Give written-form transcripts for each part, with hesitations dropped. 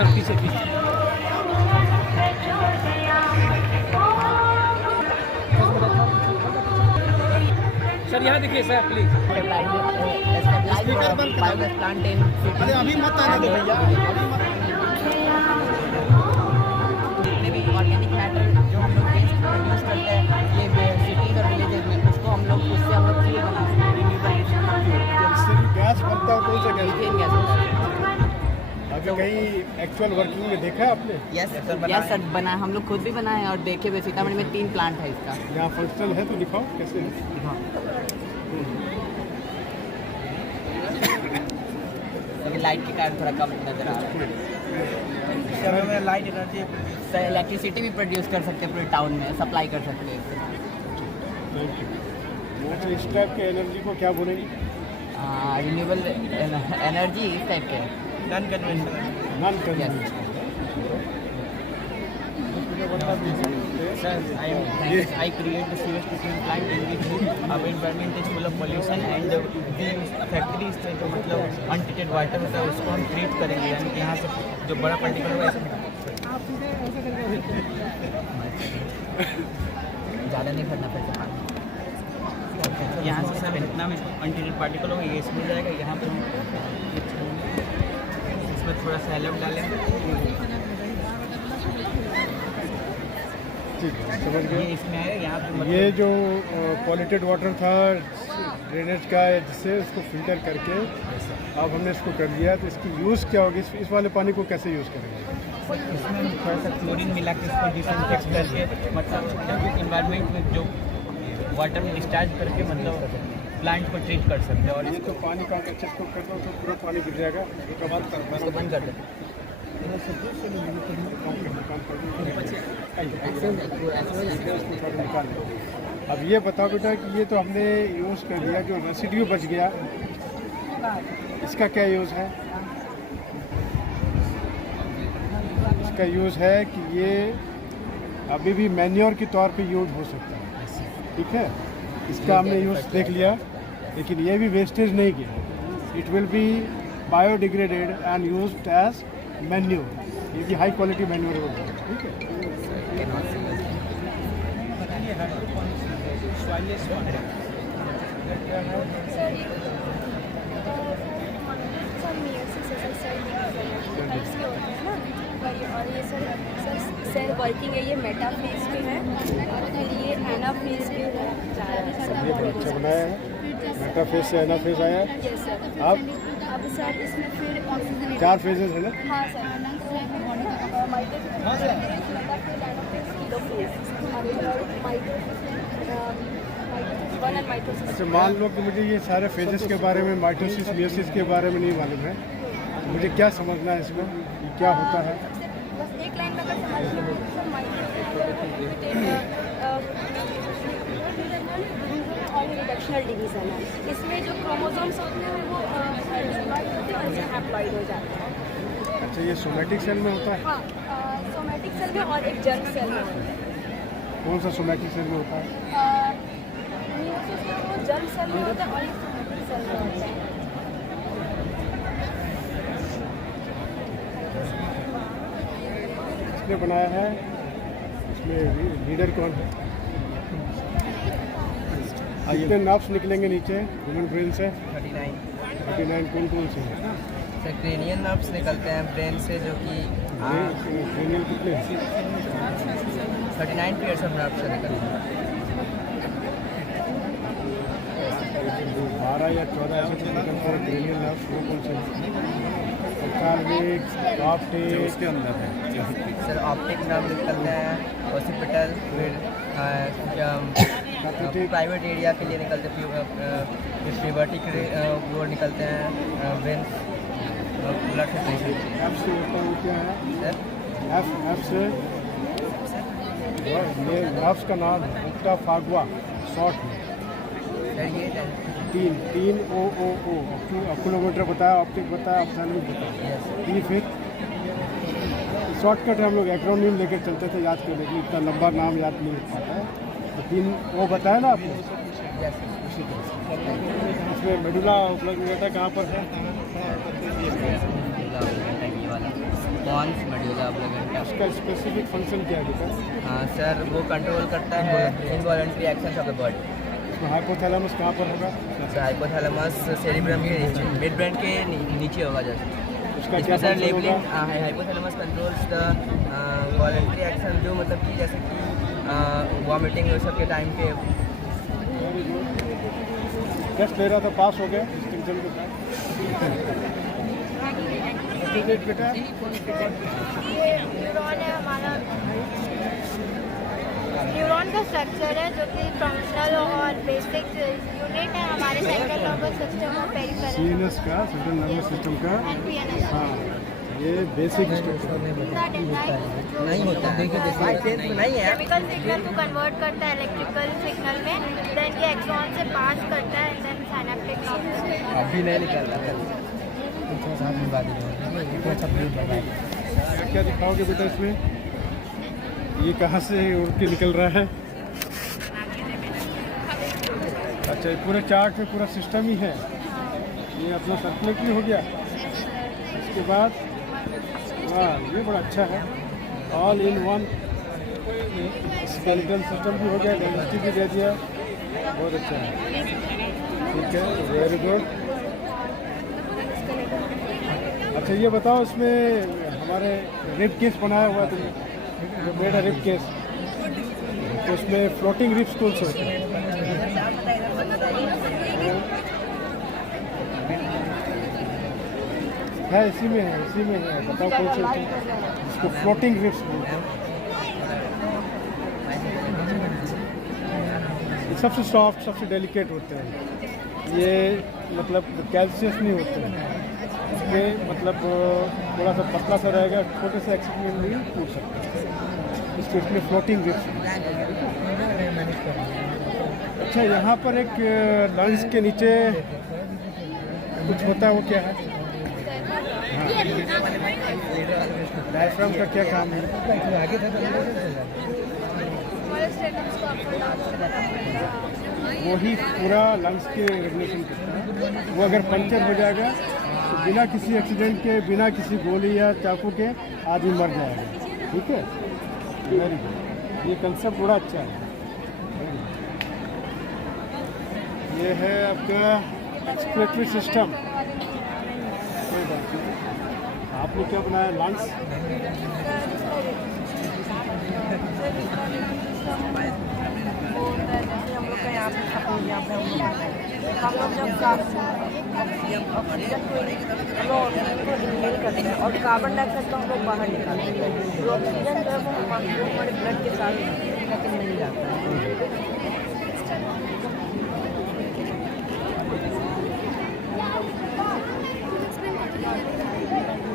Sir पीछे पीछे sir यहाँ देखिए सर प्लीज। अरे अभी मत आने दो भैया, अभी मत। ऑर्गेनिक मैटर जो हम लोग वेस्ट प्रोड्यूस करते हैं ये सिटीज और विलेजेस में, उसको हम लोग उससे हम लोग फ्यूल बना सकते हैं, रिन्यूएबल इससे गैस बनता है, कौन सा गैस? मीथेन गैस होता है। अभी कहीं एक्चुअल वर्किंग में देखा है आपने? यस सर बना, हम लोग खुद भी बनाए और देखे हुए। सीतामढ़ी में 3 प्लांट है इसका। यहाँ फंक्शनल है तो दिखाओ कैसे है। हाँ लाइट के कारण थोड़ा कम नजर आ रहा है। में लाइट एनर्जी सर इलेक्ट्रिसिटी भी प्रोड्यूस कर सकते हैं पूरे टाउन में, सप्लाई कर सकते हैं। Thank you. अच्छा, इस टाइप के एनर्जी को क्या बोलेंगे? रिन्यूएबल एनर्जी इस टाइप के non conventional. Non yes conventional. Sir, I create the sewage treatment plant in which our environment is full of pollution and the factories से जो मतलब untreated water होता है उसको हम ट्रीट करेंगे, यानी कि यहाँ से जो बड़ा पार्टिकल होगा ऐसे ज़्यादा नहीं भरना पड़ता पानी। यहाँ से सर इतना में अनट्रीटेड पार्टिकल होगा ये इसमें जाएगा। यहाँ पर इसमें थोड़ा सा एलम डालेंगे, ठीक है, समझ ये गए। इसमें आएगा। यहाँ पे ये जो पॉल्यूटेड वाटर था ड्रेनेज का, जिससे उसको फिल्टर करके अब हमने इसको कर लिया, तो इसकी यूज़ क्या होगी? इस वाले पानी को कैसे यूज़ करेंगे? इसमें थोड़ा सा क्लोरीन मिला के इसको डिसइंफेक्ट करके मतलब इन्वायरमेंट में जो वाटर में डिस्चार्ज करके मतलब प्लांट को ट्रीट कर सकते हैं। और ये तो पानी का अच्छे से कर दो तो पूरा पानी गिर जाएगा, उसके बाद इसको बंद कर दो। अब ये बताओ बेटा कि ये तो हमने यूज़ कर लिया, जो रेसिड्यू बच गया इसका क्या यूज़ है? इसका यूज़ है कि ये अभी भी मैन्योर के तौर पे यूज हो सकता है, ठीक है। इसका हमने यूज़ देख लिया, लेकिन ये भी वेस्टेज नहीं किया। It will be biodegraded and used as manure. ये भी हाई क्वालिटी मैन्योर होगा, ठीक है। और ये सर वर्किंग है, ये मेटा फेज पे है और फिर ये एना फेज पे है। ये बड़ा अच्छा बनाया है, मेटा फेज से एना फेज आया है। Yes sir. अब सर इसमें फिर 4 फेजेस है ना? हाँ सर। अच्छा, मान लो कि मुझे ये सारे फेजेस के बारे में, माइटोसिस मियोसिस के बारे में नहीं मालूम है, तो मुझे क्या समझना है इसमें, ये क्या होता है? बस एक लाइन में अगर समझ लो रिडक्शनल डिवीजन है। इसमें जो क्रोमोसोम्स होते हैं वो डिवाइड होते हैं और इसमें हैप्लॉइड हो जाते हैं। अच्छा, ये सोमैटिक सेल में होता है? हाँ, सोमैटिक सेल में और एक जर्म सेल में होता है। कौन सा सोमैटिक सेल में होता है? मियोसिस में वो जर्म सेल में होता है और एक सोमैटिक सेल में होता है। इसने बनाया है, इसमें लीडर कौन है? कितने नर्व्स निकलेंगे नीचे ह्यूमन ब्रेन से? 39 कौन कौन से हैं? सर क्रेनियल नर्व्स निकलते हैं ब्रेन से, जो कि क्रेनियल कितने हैं? 39 पेयर्स ऑफ नर्व्स से निकलते हैं। 12 या 14 ऐसे तो निकलते हैं क्रेनियल नर्व्स, वो कौन से हैं? ऑप्थाल्मिक, ऑप्टिक, उसके अंदर है सर ऑप्टिक नर्व निकलते हैं, ऑसिपिटल, फिर प्राइवेट एरिया के लिए निकलते हैं, प्यूबर्टी के वो निकलते हैं, ब्रेन ब्लड सर्कुलेशन। एफ से होता है क्या है? सर एफ से ये नर्व्स का नाम है ओक्टा फागवा शॉर्ट में। सर ये 3 ओ ऑक्यूलोमीटर बताया, ऑप्टिक बताया, ऑप्थाल्मिक बताया। ये फिर शॉर्टकट हम लोग एक्रोनिम लेकर चलते थे याद करने के लिए, इतना लंबा नाम याद नहीं हो पाता है। तो 3 ओ बताया ना आपने, उसी तरह इसमें मेडुला उपलब्ध रहता है। कहाँ पर है? ये वाला पॉन्स मेडुला ऑब्लिगेंटा। इसका स्पेसिफिक फंक्शन क्या है बेटा? हाँ सर, वो कंट्रोल करता है involuntary actions of the body. इसमें हाइपोथैलेमस कहाँ पर होगा? सर हाइपोथैलेमस सेरिब्रम के नीचे, मिड ब्रेन के नीचे होगा जैसे। इसका इसमें क्या सर फंक्शन होगा? Labelling hypothalamus controls the voluntary action, जो मतलब कि जैसे कि वॉमिटिंग सब के टाइम के। Very good. टेस्ट ले रहा था, पास हो गया डिस्टिंक्शन के साथ। बेटा ये न्यूरॉन है हमारा, न्यूरॉन का स्ट्रक्चर है जो कि फंक्शनल और बेसिक यूनिट है हमारे सेंट्रल नर्वस सिस्टम और पेरिफेरल सीएनएस का, सेंट्रल नर्वस सिस्टम का। And PNS. हाँ, ये बेसिक स्ट्रक्चर नहीं होता है, नहीं है। केमिकल सिग्नल को कन्वर्ट करता है इलेक्ट्रिकल सिग्नल में, देन ये एक्सॉन से पास करता है, देन साइनेप्टिक नर्व। अभी नहीं निकल रहा क्या दिखाओगे बेटा इसमें? ये कहाँ से उड़ के निकल रहा है? अच्छा, ये पूरे चार्ट में पूरा सिस्टम ही है। ये अपना सर्कुलेटरी हो गया। इसके बाद वाह, ये बड़ा अच्छा है, all in one. Skeletal system भी हो गया, डायजेस्टिव भी दे दिया, बहुत अच्छा है। ठीक है, वेरी गुड। अच्छा, ये बताओ, इसमें हमारे रिब केस बनाया हुआ तुमने, जो मेड रिब केस, तो उसमें फ्लोटिंग रिब्स कौन से होते हैं? है इसी में है, इसी में है, बताओ कौन से होते हैं? इसको फ्लोटिंग रिब्स बोलते हैं। ये सबसे सॉफ्ट, सबसे डेलिकेट होते हैं। ये मतलब कैल्शियस नहीं होते हैं, इसमें मतलब थोड़ा सा पतला सा रहेगा, छोटे से एक्सीडेंट में भी टूट सकता है। इसको इसमें फ्लोटिंग रिब्स। अच्छा, यहाँ पर एक लंग्स के नीचे कुछ होता है, वो क्या है? डायफ्राम का क्या काम है? वही पूरा लंग्स के रेगुलेशन करता है। वो अगर पंचर हो जाएगा तो बिना किसी एक्सीडेंट के, बिना किसी गोली या चाकू के आदमी मर जाएगा। ठीक है, वेरी गुड। ये कंसेप्ट बड़ा अच्छा है। ये है आपका एक्सक्रीटरी सिस्टम। कोई बात नहीं, आपने क्या बनाया? लंग्स। हम लोग का यहाँ पे यहाँ पे हम लोग जब ऑक्सीजन को इनहेल करते हैं और कार्बन डाइऑक्साइड को हम लोग बाहर निकालते हैं। जो ऑक्सीजन जो है वो हमारे ब्लड के साथ लेकिन नहीं जाता है।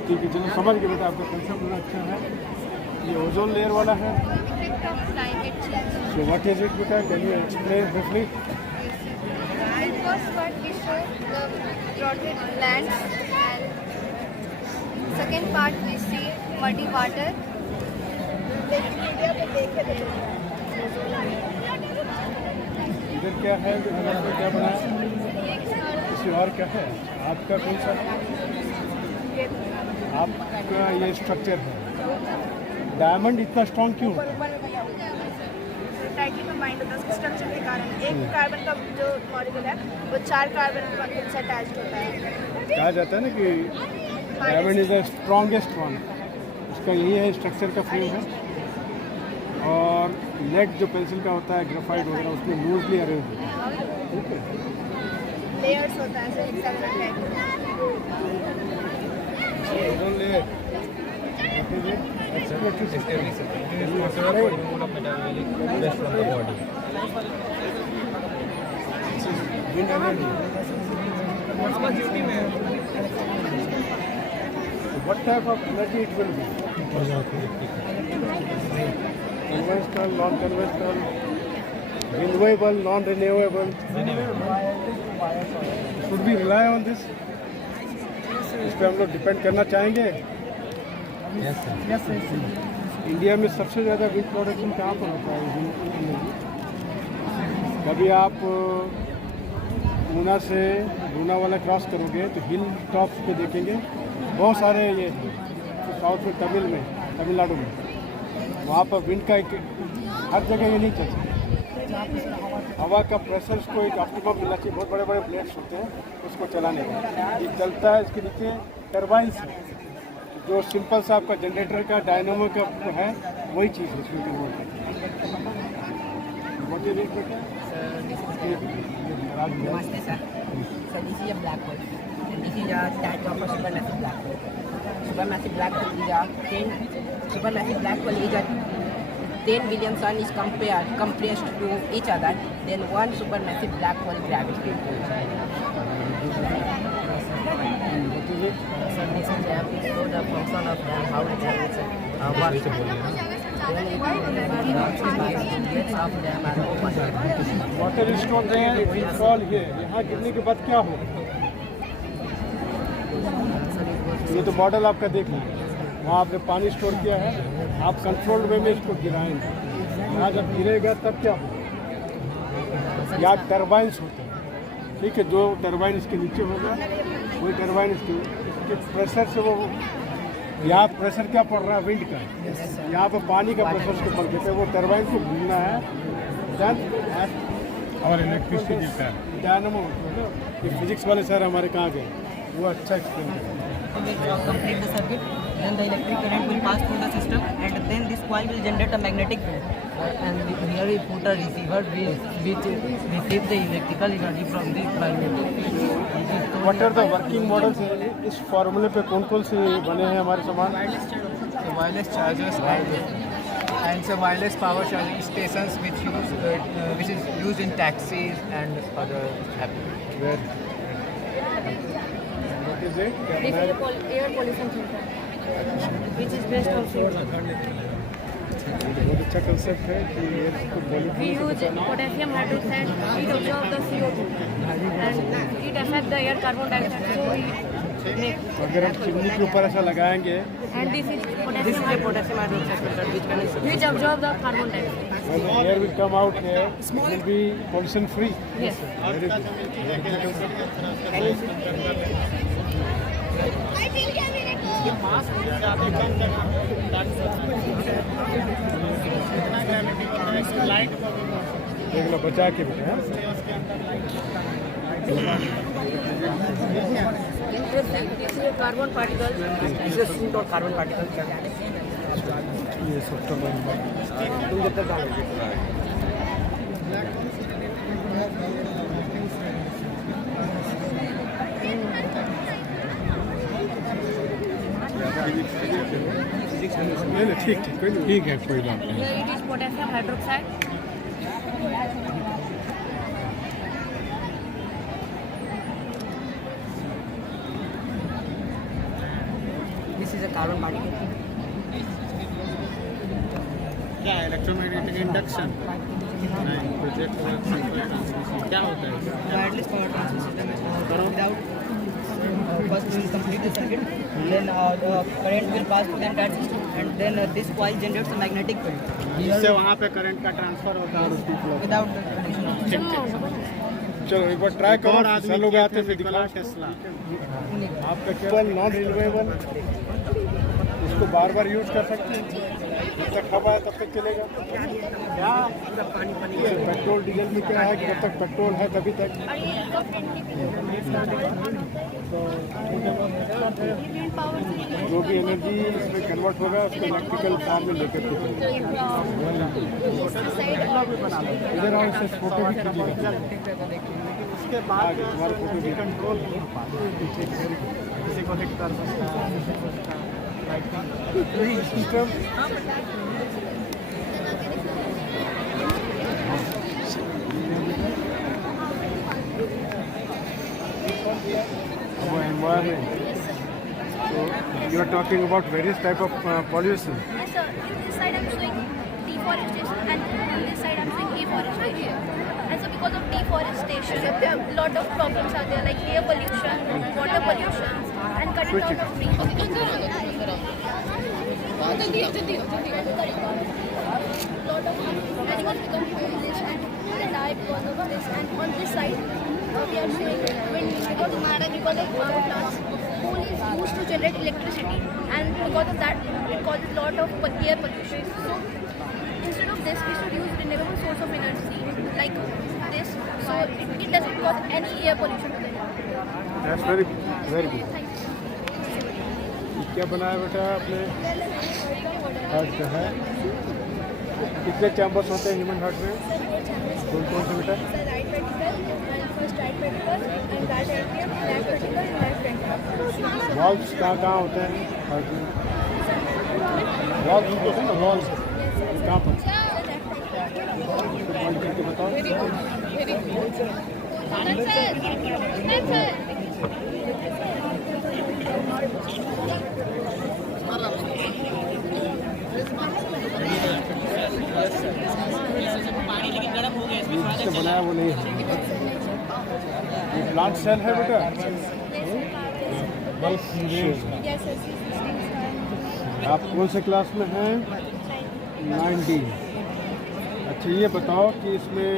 ठीक है, चलो समझ गए बेटा, आपका कंसेप्ट बड़ा अच्छा है। ये ओजोन लेयर वाला है। So what is it, beta? Can you explain briefly? In first part we show the rotted lands, and second part we see muddy water. इधर क्या है? क्या बनाया? किसी और क्या है? आपका कौन सा? आपका ये स्ट्रक्चर है। डायमंड इतना स्ट्रॉन्ग क्यों होता है? टाइटली कंबाइंड होता है उसके स्ट्रक्चर के कारण। एक कार्बन का जो मॉलिक्यूल है वो 4 कार्बन से अटैच्ड होता है। कहा जाता है ना कि diamond is the strongest one. उसका यही है, स्ट्रक्चर का फ्रेम है। और लेड जो पेंसिल का होता है, ग्रेफाइट वगैरह, उसमें लूजली अरेंज होता है। ठीक है, लेयर्स होता है ऐसे seven type. Ozone layer excretory What type of energy it will be? Conventional, non-conventional, renewable, non-renewable. Should we rely on this? इस पर हम लोग डिपेंड करना चाहेंगे? इंडिया में सबसे ज़्यादा विंड प्रोडक्शन कहाँ पर होता है? कभी आप ऊना से लूनावाला क्रॉस करोगे तो हिल टॉप्स पे देखेंगे बहुत सारे ये साउथ में तमिलनाडु में वहाँ पर विंड का एक हर जगह ये नहीं चल सकता। हवा का प्रेशर को एक ऑप्टिमम मिलना चाहिए। बहुत बड़े बड़े ब्लेड्स होते हैं उसको चलाने का। ये चलता है, इसके नीचे टर्बाइन्स है, जो सिंपल सा आपका जनरेटर का डायनामो का है वही चीज़ है इसमें कन्वर्ट करते हैं। Namaste, sir. So this is a black hole. And this is a type of a supermassive black hole. Supermassive black hole is a 10. Supermassive black hole is a 10 billion sun is compressed to each other. Then one supermassive black hole gravitates. So this is the function of how it works. Water stone है, it will fall here. यहाँ गिरने के बाद क्या होगा? ये तो model आपका देख लीजिए, वहाँ आपने पानी स्टोर किया है, आप कंट्रोल्ड वे में इसको गिराएंगे। यहाँ जब गिरेगा तब क्या होगा? यहाँ टर्बाइन्स होते हैं, ठीक है, जो टर्बाइन इसके नीचे होगा वही टर्बाइन इसके प्रेशर से वो यहाँ प्रेशर क्या पड़ रहा है? विंड का। यहाँ पर पानी का प्रेशर उसके ऊपर देते हैं, वो टर्बाइन को घूमना है। और इलेक्ट्रिसिटी का डायनामो ये फिजिक्स वाले सर हमारे कहाँ गए, वो अच्छा एक्सप्लेन करें। Complete the circuit, then the electric current will pass through the system, and then this coil will generate a magnetic field. And here we put a receiver which receives the electrical energy from this magnet. What are the working models? इस फार्मूले पे कौन कौन से बने हैं हमारे सामान? So wireless chargers and some wireless power charging stations which is used in taxis and other applications. What is it? This is a air pollution filter, which is based on fuel. बहुत अच्छा concept है कि air को We use potassium hydroxide. It absorbs the CO2 and it affects the air carbon dioxide. So it makes. अगर हम chimney के ऊपर ऐसा लगाएंगे, And this is This is a potassium hydroxide filter which absorbs the carbon dioxide. when the air will come out here, it will be pollution free. Yes. Very good. देख लो बचा के बेटा। This is a carbon particle. This is soot or carbon particles. ये सब तो तुम जब तक डालोगे नहीं ठीक ठीक कोई नहीं, ठीक है कोई बात नहीं। Here it is potassium hydroxide. This is a carbon particle. क्या इलेक्ट्रोमैग्नेटिक इंडक्शन प्रोजेक्ट क्या होता है? Wireless power transfer system is without first we will complete the circuit, then the current will pass through the entire system, and then this coil generates a magnetic field. इससे वहाँ पे current का transfer होता है Without the additional. चलो एक बार try करो। और आदमी लोग आते फिर निकोला दिखाओ। टेस्ला आपका केवल नॉन रिन्यूएबल, इसको बार बार यूज कर सकते हैं, जब तक हवा है तब तक चलेगा। क्या पेट्रोल डीजल में क्या है कि जब तक पेट्रोल है तभी तक। जो भी एनर्जी इसमें कन्वर्ट होगा उसको इलेक्ट्रिकल फॉर्म में लेकर के चलेगा। इधर और इससे फोटो भी खींचिएगा। उसके बाद हमारे फोटो भी कंट्रोल नहीं हो पाता, किसी को हिट कर सकता है, system environment. So you are talking about various type of pollution. Yes, sir. In this side I'm showing deforestation, and on this side I'm showing afforestation. And so because of deforestation, there are a lot of problems are there, like air pollution, water pollution, and cutting down of trees. Lot of animals become homeless and they die because of this. And on this side, we are showing wind because of power plants. Coal is used to generate electricity, and because of that, it causes a lot of air pollution. So instead of this, we should use renewable source of energy like this, so it doesn't cause any air pollution to the environment. That's very good. Thank you. क्या बनाया बेटा आपने? Heart का है। कितने chambers होते हैं human heart में? कौन कौन से बेटा? Right ventricle and first right ventricle and right atrium, left ventricle and left ventricle. Valves कहाँ होते हैं हार्ट में? वॉल्व्स होते हैं ना, वॉल्व्स कहाँ पर? पॉइंट करके बताओ। जिससे बनाया वो नहीं है। ये प्लांट सेल है बेटा? आप कौन से क्लास में हैं? 9D। अच्छा ये बताओ कि इसमें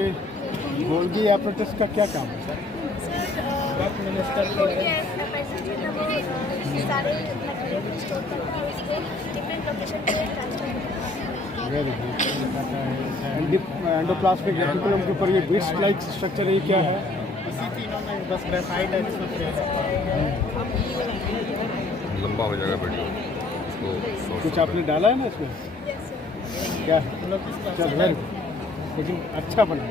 गोल्गी एपरेटस का क्या काम है? सारे मटेरियल को स्टोर करता है, उसके डिफरेंट लोकेशन पे ट्रांसफर करता है। Very good. एंडोप्लाज्मिक रेटिकुलम के ऊपर ये बिट्स लाइक स्ट्रक्चर है, ये क्या है? बस ग्रेफाइट है जिसमें लंबा हो जाएगा वीडियो उसको कुछ आपने डाला है ना इसमें? क्या है? चल वेरी गुड, लेकिन अच्छा बना।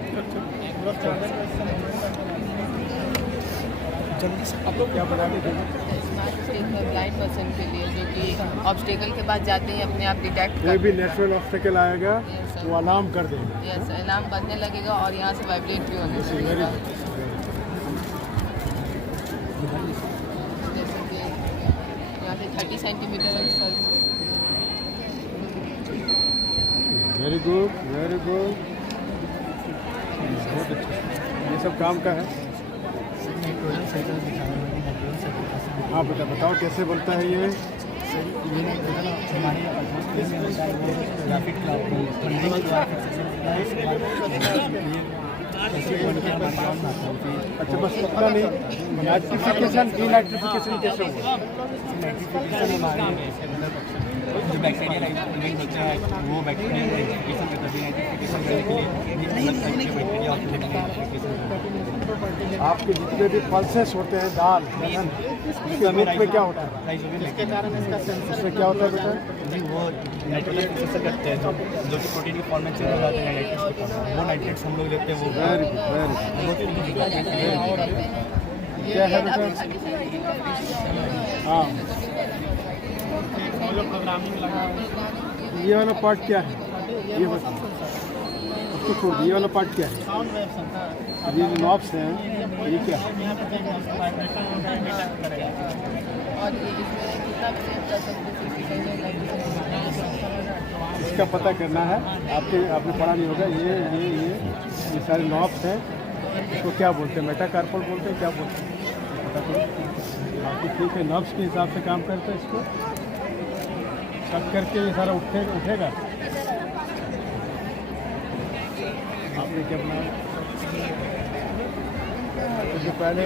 जल्दी से आप लोग क्या बना के देंगे? ब्लाइंड पर्सन के लिए जो कि ऑब्स्टेकल के बाद जाते ही अपने आप डिटेक्ट कोई भी नेचुरल ऑब्स्टेकल आएगा तो अलार्म कर देंगे। यस अलार्म बजने लगेगा और यहाँ से वाइब्रेट भी होने वेरी लगेगा। गुड। जैसे कि यहाँ से 30 centimetre very good, very good, बहुत अच्छा। ये सब काम का है। हाँ बेटा बताओ कैसे बनता है ये? अच्छा बस इतना नहीं, नाइट्रिफिकेशन डीनाइट्रिफिकेशन कैसे होगा? जो बैक्टीरिया का इवेंट होता है वो बैक्टीरिया का आइडेंटिफिकेशन करता है, आइडेंटिफिकेशन करने के लिए एक अलग टाइप के बैक्टीरिया आइडेंटिफिकेशन करते हैं। आपके जितने भी पल्सेस होते हैं दाल दलहन, उसके मिल्क में क्या होता है? इसके कारण इसका उसमें क्या होता है बेटा? जी वो नाइट्रोजन प्रोसेसर करते हैं जो कि प्रोटीन के फॉर्म में चले जाते हैं नाइट्रेट्स के फॉर्म में, वो नाइट्रेट्स हम लोग लेते हैं वो वेरी गुड, वेरी गुड। क्या है बेटा? हाँ ये वाला पार्ट क्या है? ये बताओ, उसको छोड़ दो, ये वाला पार्ट क्या है? ये जो नॉब्स हैं ये क्या है? इसका पता करना है, आपने पढ़ा नहीं होगा। ये सारे नॉब्स हैं, इसको क्या बोलते हैं? मेटाकार्पल बोलते हैं, क्या बोलते हैं? पता करो। बाकी ठीक है, नॉब्स के हिसाब से काम करते हैं। इसको कट करके ये सारा उठेगा। आपने क्या बनाया? तो जो पहले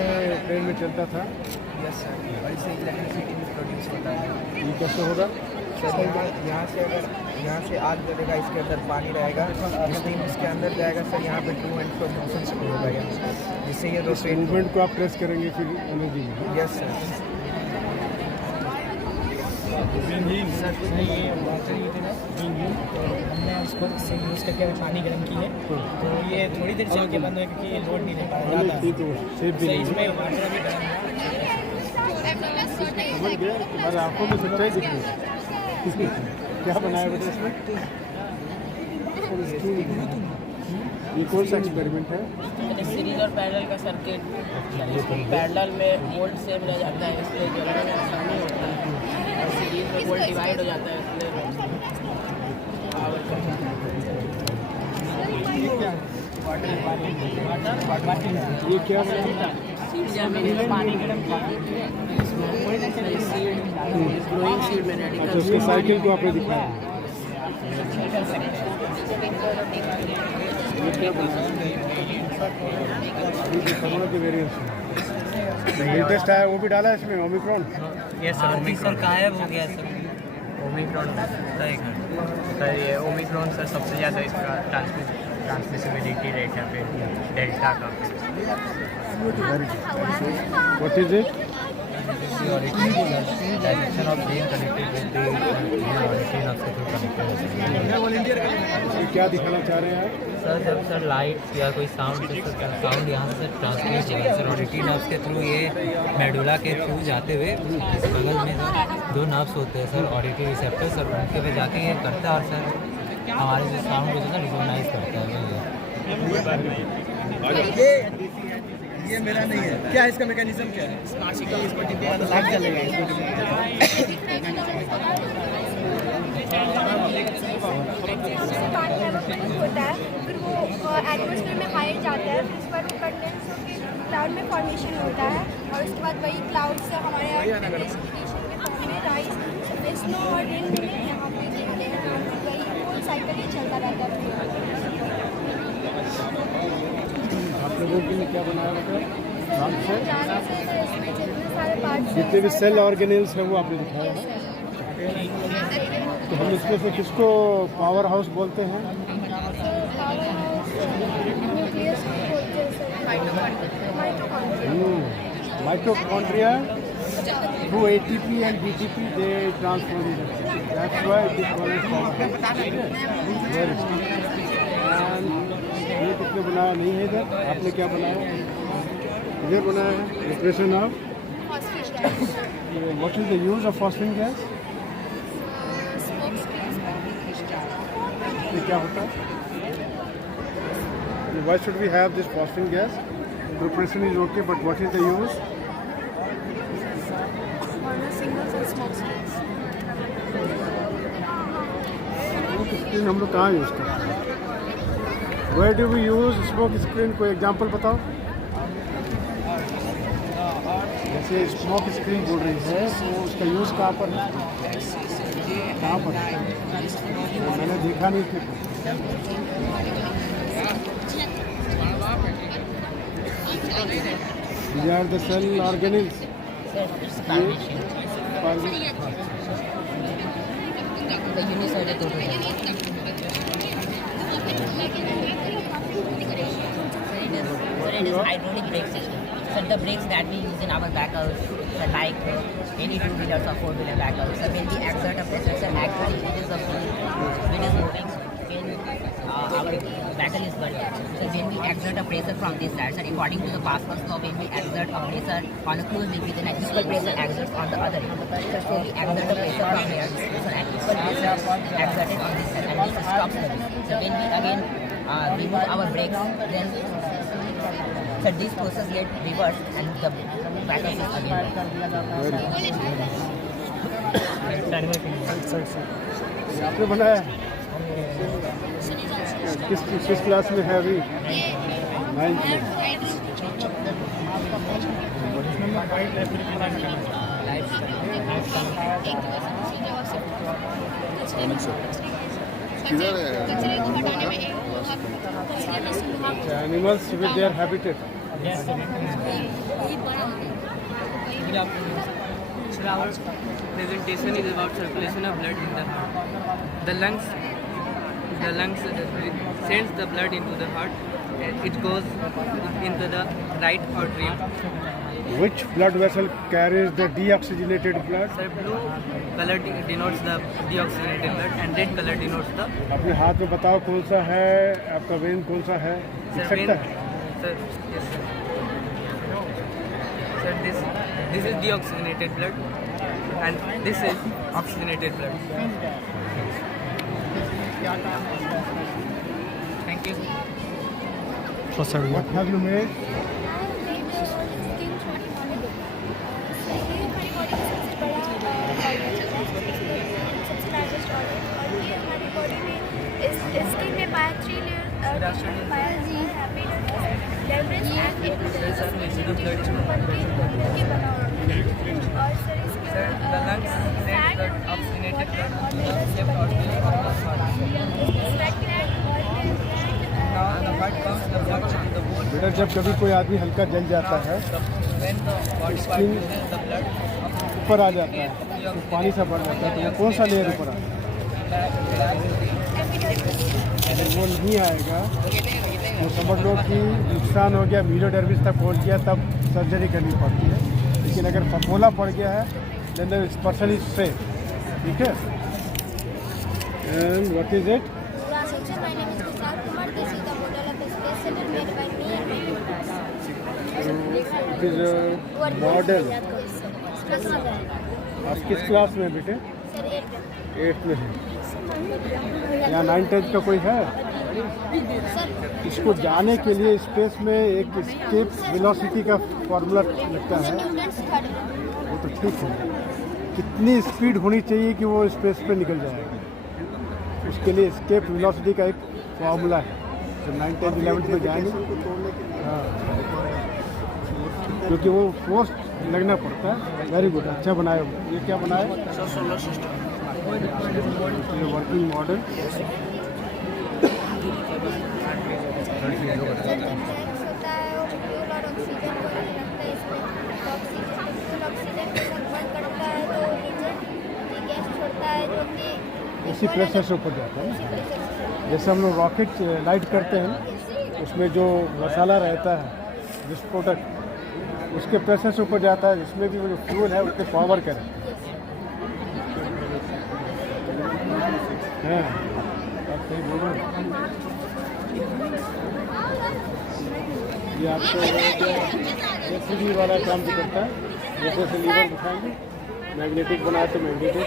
ट्रेन में चलता था, यस सर, और इससे इलेक्ट्रिसिटी भी प्रोड्यूस होता है। ये कैसे होगा? सर यहाँ से अगर यहाँ से आग जलेगा, इसके अंदर पानी रहेगा, स्टीम इसके अंदर जाएगा सर, यहाँ पे 2 and 4 मोशन होगा जिससे ये रोटेट। मूवमेंट को आप प्रेस करेंगे फिर एनर्जी में। Yes sir. सर ये वाटर ये थे ना तो हमने उसको से यूज़ करके अभी पानी गर्म की है, तो ये थोड़ी देर चल के बंद हो क्योंकि ये लोड नहीं ले पा रहा ज़्यादा, ठीक है, सेफ भी तो नहीं इसमें वाटर अभी गर्म है। समझ गया? तुम्हारे आंखों में सच्चाई दिख रही है। क्या बनाया बेटा इसमें? ये कौन सा एक्सपेरिमेंट है? सीरीज और पैरेलल का सर्किट, पैरेलल में वोल्ट सेम रह जाता है, इसलिए जलने में आसानी होता है, और सीरीज में वोल्ट डिवाइड हो जाता है, इसलिए पावर ये क्या बनाया? पानी गर्म किया ग्रोइंग सीड में रेडी अच्छा, उसके साइकिल को आपने दिखाया। ये क्या बनाया? ये थर्मल के वेरिएंस है। लेटेस्ट आया वो भी डाला इसमें ओमिक्रॉन। यस सर, ओमिक्रॉन गायब हो गया सर। ओमिक्रॉन सर, ये ओमिक्रॉन सर सबसे ज़्यादा इसका ट्रांसमिसिबिलिटी रेट है फिर डेल्टा का। What is it? Direction of brain connected with the auditory nerve के थ्रू कनेक्टेड है। क्या दिखाना चाह रहे हैं आप? सर जब सर लाइट या कोई साउंड साउंड यहाँ से ट्रांसमिट होगा सर ऑडिटरी नर्व्स के थ्रू, ये मेडुला के थ्रू जाते हुए इस बगल में दो नर्व्स होते हैं सर, ऑडिटरी रिसेप्टर सर, उनके पे जाके ये करता है और सर हमारे जो साउंड को जो रिकॉग्नाइज करता है। ये मेरा नहीं है, क्या इसका मैकेनिज्म क्या है? होता है, फिर वो एटमॉस्फेयर में हाइट जाता है, फिर उसके बाद वो कंडेंस होकर क्लाउड में फॉर्मेशन होता है और उसके बाद वही क्लाउड से हमारे प्रेसिपिटेशन के फॉर्म में राइस, स्नो और रेन में यहाँ पे देखते हैं। वही होल साइकिल ही चलता रहता है। आप लोगों के लिए क्या बनाया बताया? नाम से इसमें जितने सारे पार्ट्स जितने भी सेल ऑर्गेनेल्स हैं वो आपने दिखाया है। तो हम इसमें से किसको पावर हाउस बोलते हैं? Mitochondria through ATP and BTP they transform it. That's why it is called power house. Very good. And ये किसने बनाया नहीं है इधर? आपने क्या बनाया? इधर बनाया है depression of. What is the use of phosphine gas? ये क्या होता है? Why should we have this phosphine gas? Preparation is okay, but what is the use? Screen हम लोग कहाँ यूज़ करते हैं? Where do we use smoke screen? कोई एग्जांपल बताओ। जैसे स्मोक स्क्रीन बोल रही है तो उसका यूज़ कहाँ पर है? कहाँ पर है? मैंने देखा नहीं कि these are the cell organelles. The unicellular protoplasm. So it is hydraulic brake system. So the brakes that we use in our vehicles, so like any two-wheelers or four-wheeler vehicles, so when we exert a pressure, so actually it is a wheel which is moving when our vehicle is burning. So when we exert a pressure from this side, so according to the Pascal's law, when we exert a pressure on a closed liquid, then an equal pressure exerts on the other end. So we exert a pressure from here, so an equal pressure exerted on this side, and this stops the wheel. So when we again remove our brakes, then so this process gets reversed and the vehicle is again. ये आपने बनाया? किस class में है अभी? 9th में। Animals with their habitat. So our presentation is about circulation of blood in the heart. The lungs sends the blood into the heart. It goes into the right atrium. Which blood vessel carries the deoxygenated blood? So blue color denotes the deoxygenated blood and red color denotes the अपने हाथ में बताओ कौन सा है, आपका when कौन सा है? दिख सकता है? Sir, yes sir. Sir, this is deoxygenated blood and this is oxygenated blood. Thank you. What have you made? Skin में पाया 3 लेयर पाया लेवरेज एंड के बना और सर इसके The lungs send the oxygenated blood to the left atrium of the heart. Now the heart pumps the blood to the bone. बेटा जब कभी कोई आदमी हल्का जल जाता है स्किन ऊपर आ जाता है, तो पानी सा बढ़ जाता है, तो वो कौन सा लेयर ऊपर आता है? अगर वो नहीं आएगा तो समझ लो कि नुकसान हो गया, मीडियोडर्मिस तक पहुंच गया, तब सर्जरी करनी पड़ती है। लेकिन अगर फफोला पड़ गया है then this person is safe. ठीक है। And what is it? My name is Vishal Kumar. This is the model of the space shuttle made by me and my tutors. It is a model. आप किस class में बेटे? Sir, 8. 8th में है या 9th का कोई है? Sir, इसको जाने के लिए स्पेस में एक स्केप वेलोसिटी का फॉर्मूला लगता है, Newton's third. वो तो ठीक है। कितनी स्पीड होनी चाहिए कि वो स्पेस पे निकल जाएगा, उसके लिए स्केप वेलोसिटी का एक फॉर्मूला है। जब 9th 10th 11th में जाएंगे, हाँ, क्योंकि वो फोर्स लगना पड़ता है। वेरी गुड, अच्छा बनाए। ये क्या बनाए? Solar system. Working model. Tanks होता है वो फ्यूल और ऑक्सीजन को रखता है इसमें। तो ऑक्सीजन के साथ बंद करता है तो नीचे की गैस छोड़ता है जो कि उसी प्रेशर से ऊपर जाता है। जैसे हम लोग रॉकेट लाइट करते हैं, उसमें जो मसाला रहता है विस्फोटक, उसके प्रेशर से ऊपर जाता है, जिसमें भी वो जो फ्यूल है उसके पावर करें। हाँ, आप सही बोल रहे हो। ये आपको एलसीडी वाला काम भी करता है। जैसे से लीवर दिखाएंगे, मैग्नेटिक बनाए तो magnetic.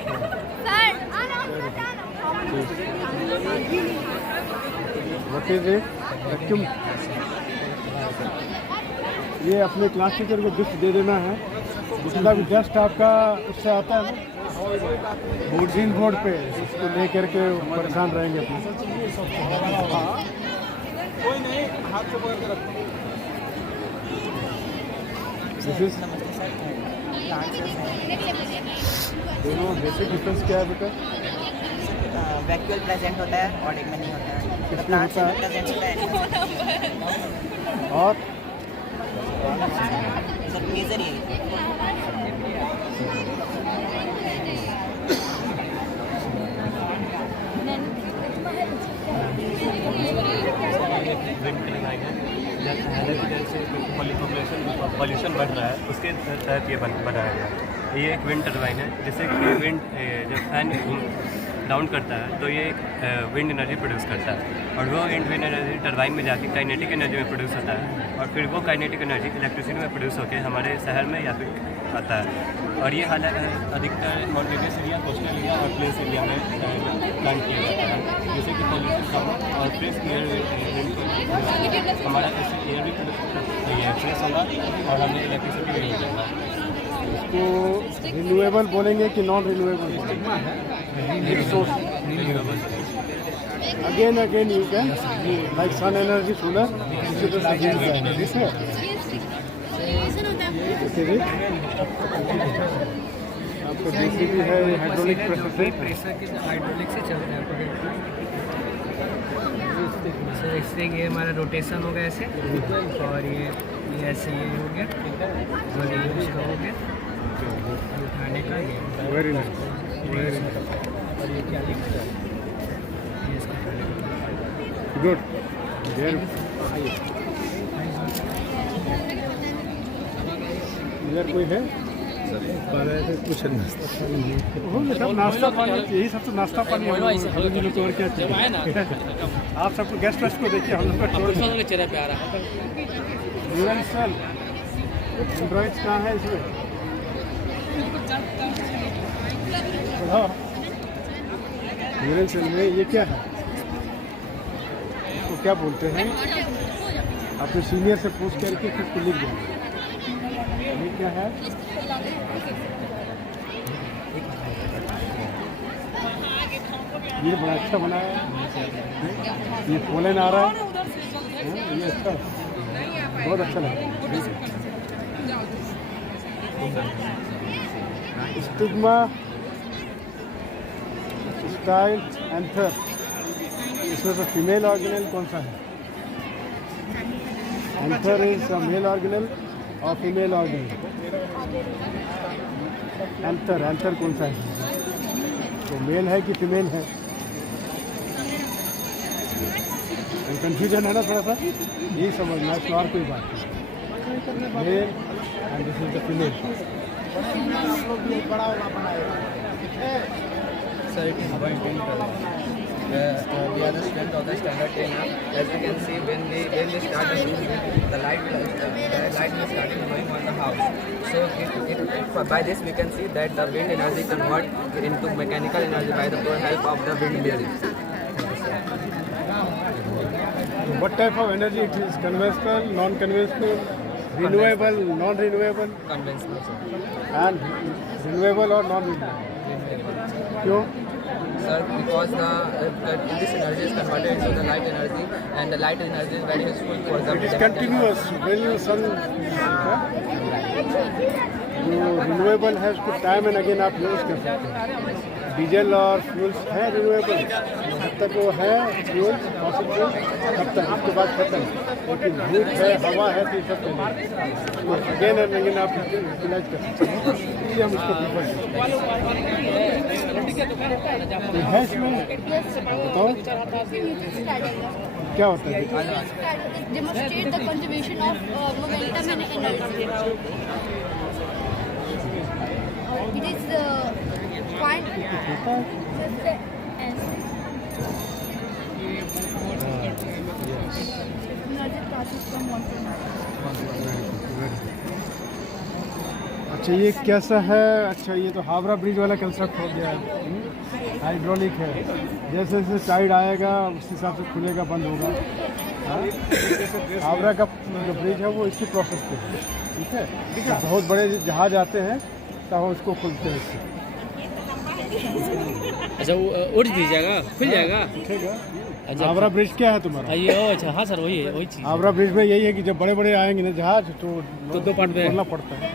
What is it? Vacuum. ये अपने क्लास टीचर को गिफ्ट दे देना है। जितना भी डस्ट आपका उससे आता है ना बोर्ड पे, उसको ले करके परेशान रहेंगे अपने। कोई नहीं, हाथ से पकड़ के रखो। दोनों बेसिक डिफरेंस क्या है बेटा? वैक्यूल प्रेजेंट होता है और एक में नहीं होता है। किसमें होता है? प्रेजेंट होता है और सर मेजर ये पॉल्यूशन बढ़ रहा है, उसके तहत ये बनाया गया। ये एक विंड टरबाइन है, जिससे कि विंड जब फैन डाउन करता है तो ये एक विंड एनर्जी प्रोड्यूस करता है, और वो विंड एनर्जी टरबाइन में जाके काइनेटिक एनर्जी में प्रोड्यूस होता है, और फिर वो काइनेटिक एनर्जी इलेक्ट्रिसिटी में प्रोड्यूस होकर हमारे शहर में या फिर आता है। और ये हालांकि अधिकतर माउंटेनियस एरिया, कोस्टल एरिया और प्लेस एरिया में प्लांट किया जाता है, जैसे कि पॉल्यूशन कम हो और फ्रेश एयर हमारा एयर भी फ्रेश होगा और हमें इलेक्ट्रिसिटी भी मिल जाएगा। इसको रिन्यूएबल बोलेंगे कि नॉन रिन्यूएबल बोलेंगे? Again you can like sun energy, solar, इसी तरह से ठीक है। आपको जेसीबी है, हाइड्रोलिक प्रेशर के हाइड्रोलिक से चलता है। सर इससे ये हमारा रोटेशन हो गया ऐसे, और ये ऐसे ये हो गया, और ये उसका हो गया उठाने का। ये वेरी नाइस, वेरी नाइस। और ये क्या लिखता है, ये इसका गुड, वेरी। इधर कोई है? कुछ सब नाश्ता पानी, यही सब तो नाश्ता पानी हम लोग तो और क्या चाहिए। आप सबको गेस्ट वेस्ट को देखिए, हम लोग का चेहरा पे आ रहा है। एंड्रॉइड्स कहाँ है इसमें? यूरेन सेल में ये क्या है, इसको क्या बोलते हैं? अपने सीनियर से पूछ करके फिर उसको लिख देंगे। ये क्या है? ये बड़ा अच्छा बनाया है। ये पोलन आ रहा है, ये अच्छा, बहुत अच्छा लगा। स्टिग्मा स्टाइल एंथर, इसमें से फीमेल ऑर्गेनल कौन सा है? एंथर इज मेल ऑर्गेनल और फीमेल ऑर्गन। एंथर कौन सा है, तो मेल है कि फीमेल है? कंफ्यूजन है ना थोड़ा सा, यही समझना है, और कोई बात नहीं। Male and this is the female. Sir, it is 110 colors. We are the strength of the standard 10 now. As you can see, when they start the shooting, the light will start going on the house. So by this we can see that the wind energy convert into mechanical energy by the help of the wind bearings. What type of energy it is? Conventional, non-conventional, renewable, non-renewable, Conventional, sir. and renewable or non-renewable? क्यों? Sir, because this energy is converted into the light energy, and the light energy is very useful for the. It is continuous. When you sun, जो renewable है उसको time and again आप use कर सकते हैं। Diesel और fuels है renewable, जब तक वो है फ्यूल फॉसिल फ्यूल तब तक, उसके बाद खत्म। लेकिन धूप है, हवा है, तो सब तो अगेन एंड अगेन आप यूटिलाइज कर सकते हैं, इसलिए हम इसको प्रीफर करते हैं। है इसमें बताओ क्या होता है? Demonstrate the conservation of momentum and energy. It is point energy passes from one to another. अच्छा ये कैसा है? अच्छा ये तो हावड़ा ब्रिज वाला कंसेप्ट हो गया है, हाइड्रोलिक है। जैसे जैसे टाइड आएगा उस हिसाब से खुलेगा, बंद होगा। हावड़ा का जो ब्रिज है वो इसकी प्रोसेस पे है, ठीक है। बहुत बड़े जहाज आते हैं तब उसको खुलते हैं इससे। अच्छा वो उठ भी जाएगा, खुल जाएगा। हावड़ा ब्रिज क्या है तुम्हारा? ये अच्छा, हाँ सर वही है, वही चीज़। हावड़ा ब्रिज में यही है कि जब बड़े बड़े आएंगे ना जहाज तो दो पार्ट में खोलना पड़ता है।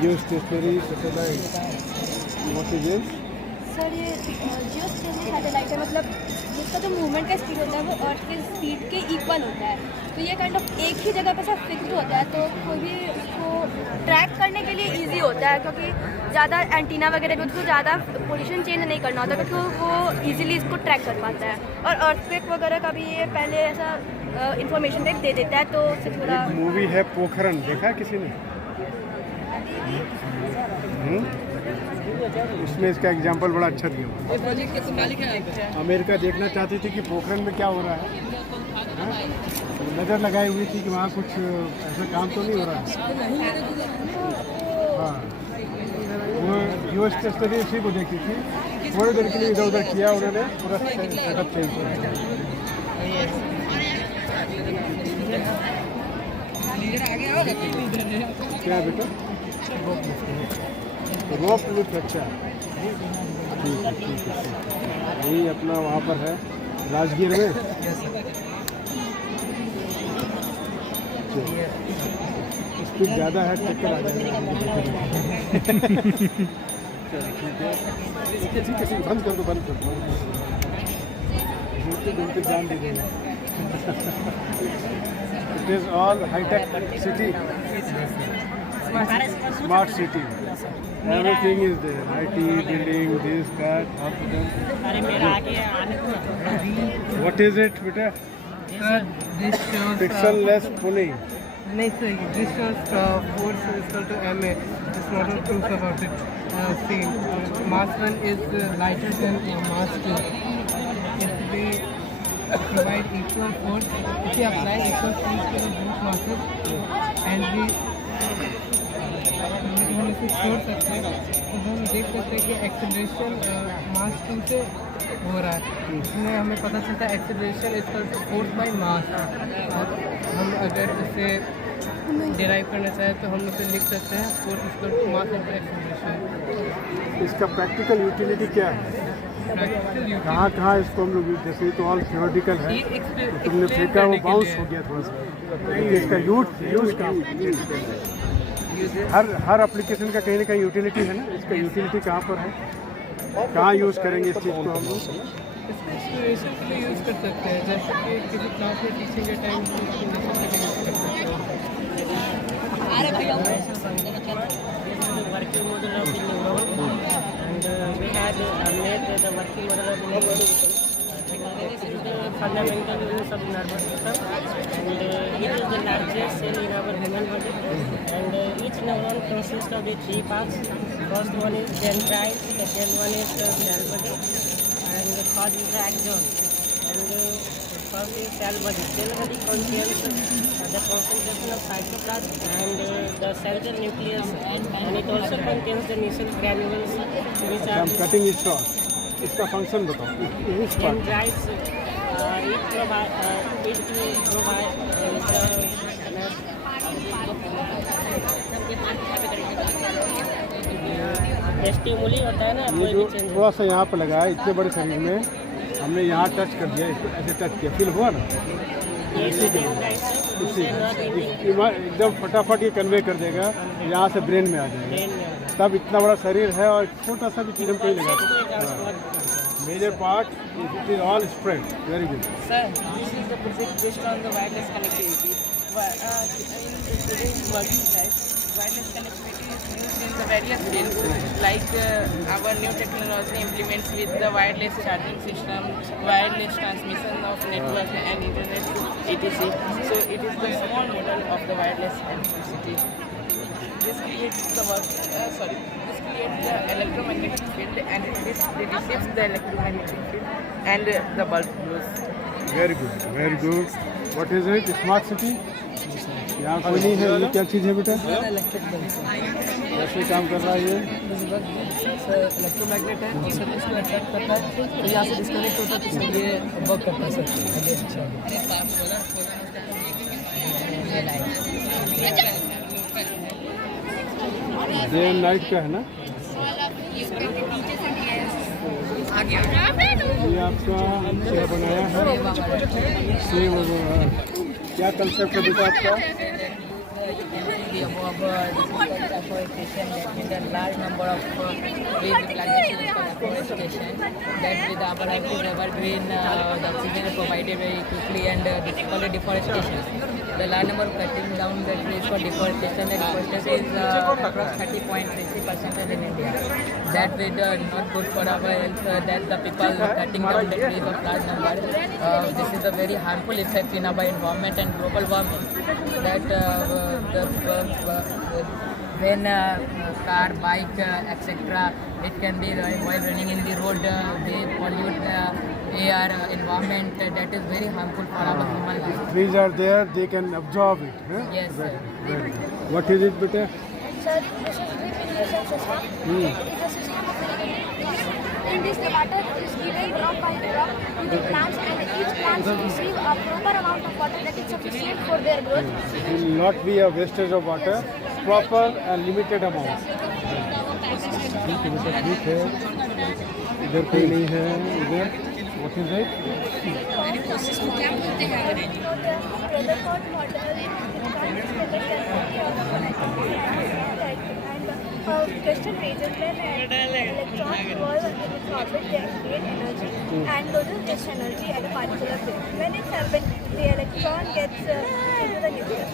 जियो stationery satellite, what is this? Sir ये जियो स्टेशनरी सैटेलाइट है, मतलब जिसका जो मूवमेंट का स्पीड होता है वो अर्थ के स्पीड के इक्वल होता है। तो ये काइंड ऑफ एक ही जगह पे सब फिक्स्ड होता है, तो कोई भी उसको ट्रैक करने के लिए इजी होता है, क्योंकि ज़्यादा एंटीना वगैरह भी उसको ज़्यादा पोजीशन चेंज नहीं करना होता, क्योंकि वो इजीली इसको ट्रैक कर पाता है। और अर्थक्वेक वगैरह का भी ये पहले ऐसा इंफॉर्मेशन दे देता है, तो उससे थोड़ा। मूवी है पोखरन, देखा किसी ने? उसमें इसका एग्जाम्पल बड़ा अच्छा दिया हुआ। अमेरिका देखना चाहती थी कि पोखरन में क्या हो रहा है, तो नज़र लगाई हुई थी कि वहाँ कुछ ऐसा काम तो नहीं हो रहा है। हाँ, वो यूएस स्टेशनरी उसी को देखी थी, थोड़ी देर के लिए इधर उधर किया उन्होंने, पूरा सेटअप चेंज किया। क्या बेटा? रोप लिफ्ट, अच्छा ठीक है। यही अपना वहाँ पर है राजगीर में। स्पीड ज़्यादा है, टक्कर आ जाएगा। ठीक है, बंद कर दो, बंद कर दो, घूमते जान दीजिएगा। It is all high tech city, smart city, everything is there, IT, building, this, that, hospital. What is it, beta? Sir, this shows Pixel-less pulling. No, sir, this shows force is equal to ma. It's not a proof about it. See, mass 1 is lighter than mass 2. If we provide equal force, if we apply equal force to the both masses and we हम इसे छोड़ सकते हैं, तो हम देख सकते हैं कि एक्सेलरेशन मास 2 से हो रहा है। इसमें हमें पता चलता है acceleration is force by mass. हम अगर इसे डिराइव करना चाहें तो हम इसे लिख सकते हैं force equal to mass into acceleration. इसका प्रैक्टिकल यूटिलिटी क्या है? कहाँ कहाँ इसको हम लोग, जैसे तो ऑल थियोरेटिकल है, तो तुमने फेंका वो बाउंस हो गया थोड़ा सा, इसका यूज कहाँ? हर एप्लीकेशन का कहीं ना कहीं यूटिलिटी है ना, इसका यूटिलिटी कहाँ पर है, कहाँ यूज़ करेंगे इस चीज़ को हम लोग? एक्सप्लोरेशन के लिए यूज़ कर सकते हैं, जैसे कि किसी क्लास में टीचिंग के टाइम एक्सप्लोरेशन के लिए यूज़ कर सकते हैं. Working model of the neuron, and we had made the working model of the neuron. This is the fundamental units of the nervous system, and it is the largest cell in our human body. And each neuron consists of the three parts. First one is dendrites, second one is the cell body, and the third is the axon. And first is cell body. Cell body contains the concentration of cytoplasm and the central nucleus, and it also contains the nasal granules, which are I'm cutting it short. इसका function बताओ. इस part. dendrites. It provides stimuli होता है ना, ये कोई जो भी चेंज थोड़ा सा यहाँ पर लगा है, इतने बड़े शरीर में हमने यहाँ टच कर दिया, इसको ऐसे टच किया, फील हुआ ना? एकदम फटाफट ये कन्वे कर देगा, यहाँ से ब्रेन में आ जाएगा. तब इतना बड़ा शरीर है और छोटा सा भी चीज हम कहीं लगा. Major part it is all spread. Very good. Sir, this is the project based on the wireless connectivity. In today's working life, wireless connectivity is used in the various fields, like our new technology implements with the wireless charging system, wireless transmission of network and internet, etc. So it is the small model of the wireless electricity. This creates the electromagnetic field, and this reduces the electromagnetic field and the bulb glows. Very good. Very good. What is it? Smart city. यहाँ कोई नहीं है. ये क्या चीज़ है बेटा? कैसे काम कर रहा है ये? इलेक्ट्रोमैग्नेट है, सर इसको अट्रैक्ट करता है, तो यहाँ से डिस्कनेक्ट होता है, तो सर ये वर्क करता है सर. डे एंड नाइट का है ना? ये आपका क्या बनाया है? सेम क्या कंसेप्ट है बेटा आपका? Afforestation, that means a large number of trees plantations for afforestation, that with the abundance evergreen, the oxygen is provided very quickly, and this is called deforestation. The large number of cutting down the trees for deforestation, and deforestation is approx 30.33% in India. That is not good for our health, that the people cutting down the trees of large number. This is a very harmful effect in our environment and global warming. That when car, bike, etc., it can be while running in the road, they pollute air, environment. That is very harmful for our human life. Trees are there, they can absorb it. Huh? Yes, sir. Very good. What is it बेटा? Sir, this is drip irrigation system. It is a system of irrigation. In this, the water is given drop by drop to the plants, and each plant receive a proper amount of water that is sufficient for their growth. It will not be a wastage of water. Proper and limited amount. ठीक है बेटा, ठीक है. इधर कोई नहीं है. इधर what is it? Question region when electrons revolve in its orbit, they create energy, and loses this energy at a particular place. When it happens, the electron gets into the nucleus.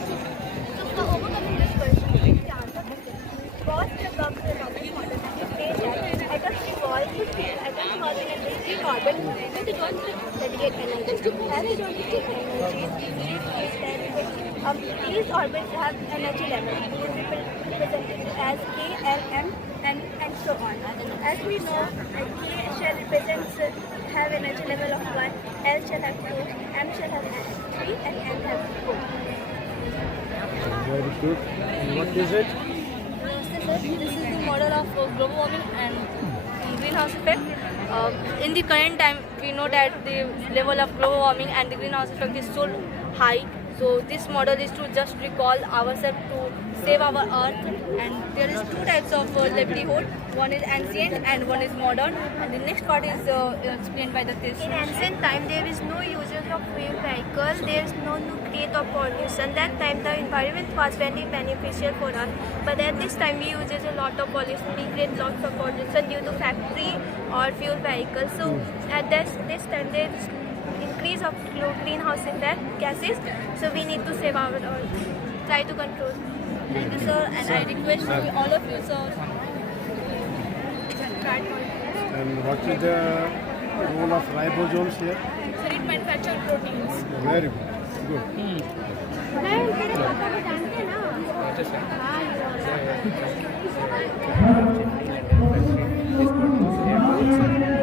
So, for overcoming this question, the answer is this. First, the Bloch's model states that atoms revolve in a discrete orbit with the don't radiate energy. As they don't radiate energy, these orbits have energy levels. This is represented as K, L, M, and so on. As we know, K shall have energy level of 1, L shall have 2, M shall have 3, and N have 4. Very good. And what is it? This is the model of global warming and greenhouse effect. In the current time, we know that the level of global warming and the greenhouse effect is so high. So this model is to just recall ourselves to save our earth, and there is two types of livelihood. One is ancient and one is modern, and the next part is explained by the thesis. In ancient time, there is no usage of fuel vehicle, there is no nucleate or pollution. That time the environment was very beneficial for us. But at this time we use a lot of pollution, we create lots of pollution due to factory or fuel vehicles. So at this time there is increase of greenhouse gases. So we need to save our earth, try to control. Thank you, sir, and I request all of you, sir. And what is the role of ribosomes here? Sir, it manufactures proteins. Very good.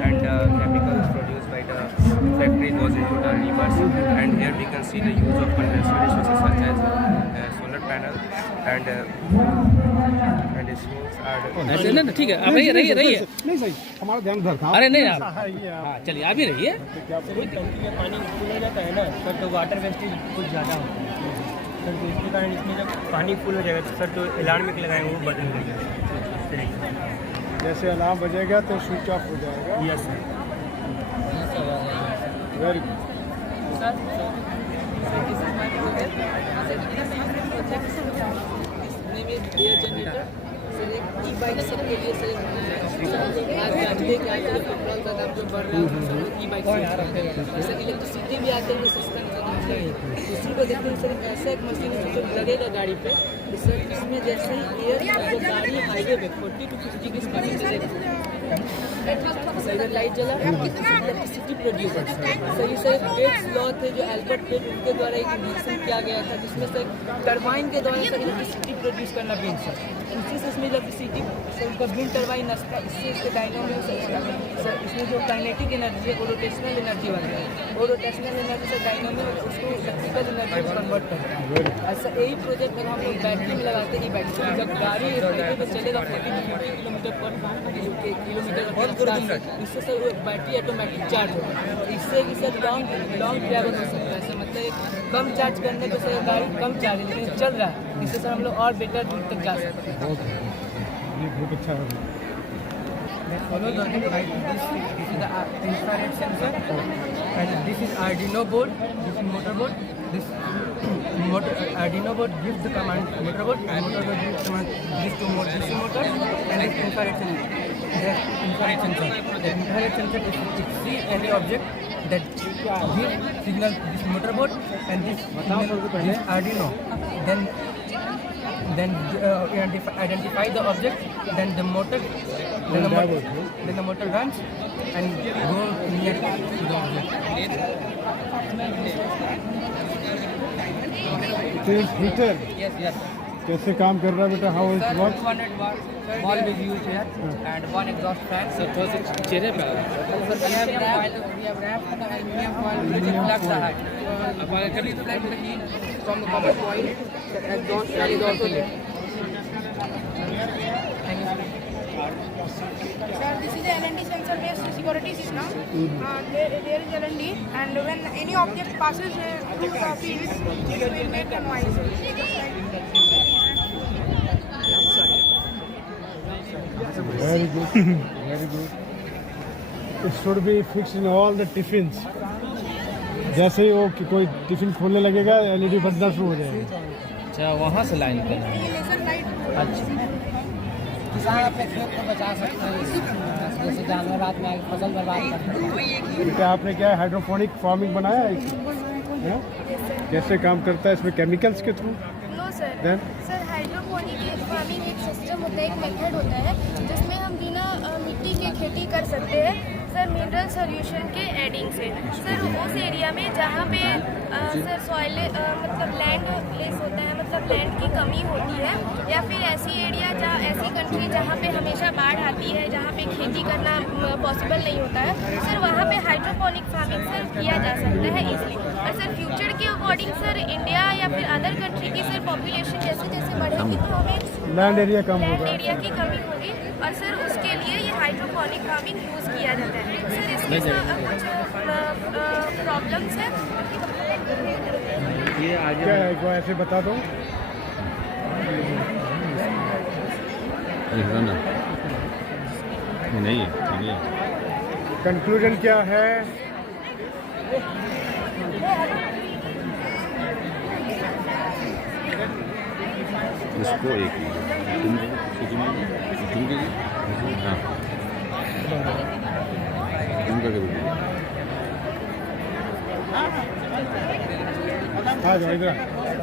And chemicals produced by the factory goes into the rivers, and here we can see the use of conventional resources such as solar panel and schools are ऐसे ना ठीक है आप रहिए नहीं सही हमारा ध्यान उधर था। अरे नहीं आप ये आप हाँ चलिए आप ही रहिए कोई टंकी में पानी फुल हो जाता है ना सर, तो वाटर वेस्टेज कुछ ज़्यादा होता है सर, तो इसके कारण इसमें जब पानी फुल हो जाएगा तो सर जो अलार्म के लगाएंगे वो बटन करेगा। जैसे अलार्म बजेगा तो स्विच ऑफ हो जाएगा। Yes sir. Very good. Electricity भी आते हैं सिस्टम उसी को देखते हैं सर, ऐसा एक मशीन है जो लगेगा गाड़ी पे सर, इसमें जैसे ही एयर जो गाड़ी हाईवे पे 40 to 50 की स्पीड में चलेगा लाइट जला इलेक्ट्रिसिटी प्रोड्यूस होता है सर। ये सर एक लॉ थे जो एल्बर्ट पेज उनके द्वारा एक इन्वेंशन किया गया था, जिसमें सर टरबाइन के द्वारा सर इलेक्ट्रिसिटी प्रोड्यूस करना बिन सर, इसी से इसमें इलेक्ट्रिसिटी सर उनका बिन टरबाइन नसता है, इससे इसके डायनामो सर इसमें जो काइनेटिक एनर्जी है वो रोटेशनल एनर्जी बन गई, वो रोटेशनल एनर्जी से डायनामो उसको इलेक्ट्रिकल एनर्जी में कन्वर्ट करता है। ऐसा यही प्रोजेक्ट अगर हम लोग बैटरी में लगाते हैं, बैटरी जब गाड़ी हाईवे पे चलेगा 40 to 50 किलोमीटर पर इससे सर बैटरी ऑटोमेटिक चार्ज होगा, इससे कि सर लॉन्ग ट्रैवल हो सकता है। मतलब कम चार्ज करने पे सर गाड़ी कम चार्ज लेकिन चल रहा है, इससे सर हम लोग और बेटर दूर तक जा सकते हैं। ये बहुत अच्छा है। Follow the right. This is the infrared sensor, and this is Arduino board. This is motor board. This Arduino board gives the command motor board, and motor board gives command these two DC motors, and this infrared sensor. The infrared sensor. The infrared sensor is to see any object that gives signal this motor board, and this Arduino. Then identify the object. Then the motor runs and go near to the object. It is heater. Yes. कैसे काम कर रहा है बेटा? How it works? 200 watt ball is used here and one exhaust fan. Sir थोड़ा सा चेहरे पे आओ। We have wrapped the aluminum foil which reflects the height. अब आगे कभी Reflect the heat from the copper foil. The exhaust fan is also there. Thank you. Sir, this is a LND sensor based security system. There is LND, and when any object passes through the field, it will make a noise. Very good. Very good. It should be fixed in all the tiffins. जैसे ही वो कोई tiffin खोलने लगेगा LED बजना शुरू हो जाएगा। अच्छा वहाँ से लाइन करना ये लेजर लाइट अच्छा किसान अपने खेत को बचा सकते हैं, जैसे जानवर रात में आके फसल बर्बाद करते हैं। क्या आपने क्या हाइड्रोपोनिक फार्मिंग बनाया है? हैं? कैसे काम करता है इसमें केमिकल्स के through? No sir. Then? Sir hydroponic farming एक सिस्टम होता है, एक मेथड होता है जिसमें हम बिना मिट्टी के खेती कर सकते हैं सर, मिनरल सॉल्यूशन के एडिंग से। सर उस एरिया में जहाँ पे सर सॉइल मतलब लैंड लेस होता है, मतलब लैंड की कमी होती है, या फिर ऐसी एरिया जहाँ ऐसी कंट्री जहाँ पे हमेशा बाढ़ आती है, जहाँ पे खेती करना पॉसिबल नहीं होता है सर, वहाँ पे हाइड्रोपोनिक फार्मिंग सर किया जा सकता है इजीली। और सर फ्यूचर के अकॉर्डिंग सर इंडिया या फिर अदर कंट्री की सर पॉपुलेशन जैसे जैसे बढ़ेगी तो हमें लैंड एरिया कम लैंड होगा। एरिया की कमी होगी, और सर उसके लिए ये हाइड्रोपोनिक फार्मिंग यूज़ किया जाता है। सर इसके कुछ प्रॉब्लम्स हैं। ये आगे क्या है, एक बार ऐसे बता दो। नहीं है कंक्लूजन क्या है? इसको एक आ जाओ इधर,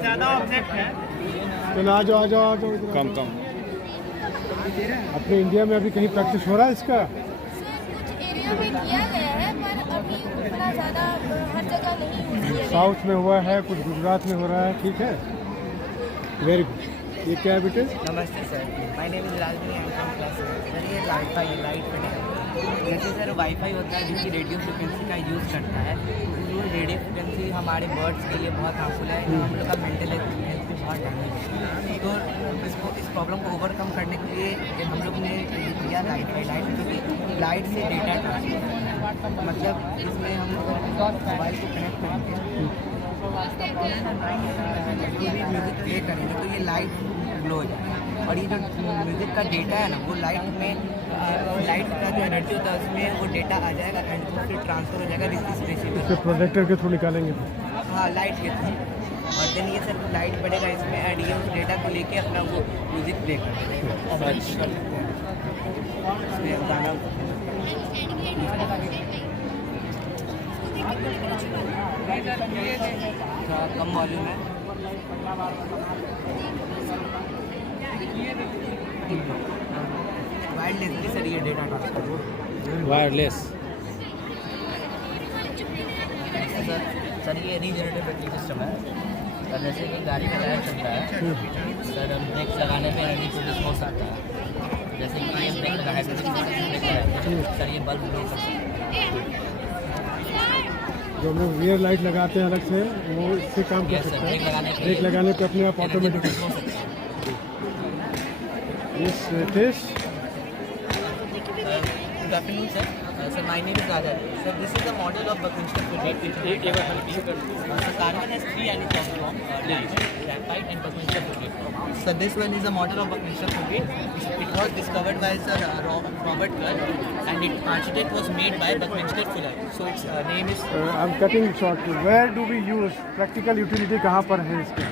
ज़्यादा ऑब्जेक्ट है। चलो आ जाओ इधर। कम अपने इंडिया में अभी कहीं प्रैक्टिस हो रहा है इसका? कुछ एरिया में किया गया है पर अभी उतना ज़्यादा हर जगह नहीं यूज़ किया गया। साउथ में हुआ है, कुछ गुजरात में हो रहा है, ठीक है, वेरी गुड। ये क्या है बेटे? नमस्ते sir, my name is Rajni and from class. Sir ये वाईफाई लाइट फिट है। जैसे सर वाईफाई होता है जो कि रेडियो फ्रिक्वेंसी का यूज़ करता है, तो रेडियो फ्रिक्वेंसी हमारे बर्ड्स के लिए बहुत हार्मफुल है, हम लोग का मेंटल हेल्थ भी बहुत डैमेज है। तो इस प्रॉब्लम को ओवरकम करने के लिए हम लोग ने किया लाइट जो कि लाइट से डेटा ट्रांसफर, मतलब इसमें हम मोबाइल को कनेक्ट करेंगे, म्यूज़िक प्ले करेंगे तो ये लाइट ग्लो हो जाएगा, और ये जो म्यूज़िक का डेटा है ना वो लाइट का जो एनर्जी होता है उसमें वो डेटा आ जाएगा एंड फिर ट्रांसफर हो जाएगा रिसीवर। इसके प्रोजेक्टर के थ्रू निकालेंगे। हाँ, लाइट के थ्रू, और देन ये सर लाइट पड़ेगा इसमें एंड ये उस डेटा को लेके अपना वो म्यूज़िक प्ले कर सकते हैं। इसमें गाना थोड़ा कम वॉल्यूम है। वायरलेसली सर ये डेटा ट्रांसफर वायरलेस। सर ये रीजनरेटिव ब्रेकिंग सिस्टम है। सर जैसे कि गाड़ी का टायर चलता है, सर हम ब्रेक लगाने पे एनर्जी प्रोड्यूस हो सकता है। जैसे कि ये ब्रेक लगा है, सर ये बल्ब ब्रेक कर सकता है। जो हम लोग रियर लाइट लगाते हैं अलग से, वो इससे काम कर सकता है। ब्रेक लगाने पे अपने आप automatic. Yes, it is. Good afternoon, sir. Sir, my name is Raja. Sir, this is a model of Buckminster Fuji. Carbon has three anisotropes from graphite and Buckminster Fuji. So this one is a model of Buckminster Fuji. It was discovered by Sir Robert Kerr, and its architect was made by Buckminster Fuller. So its name is. I'm cutting it short. Where do we use practical utility? कहाँ पर है इसका?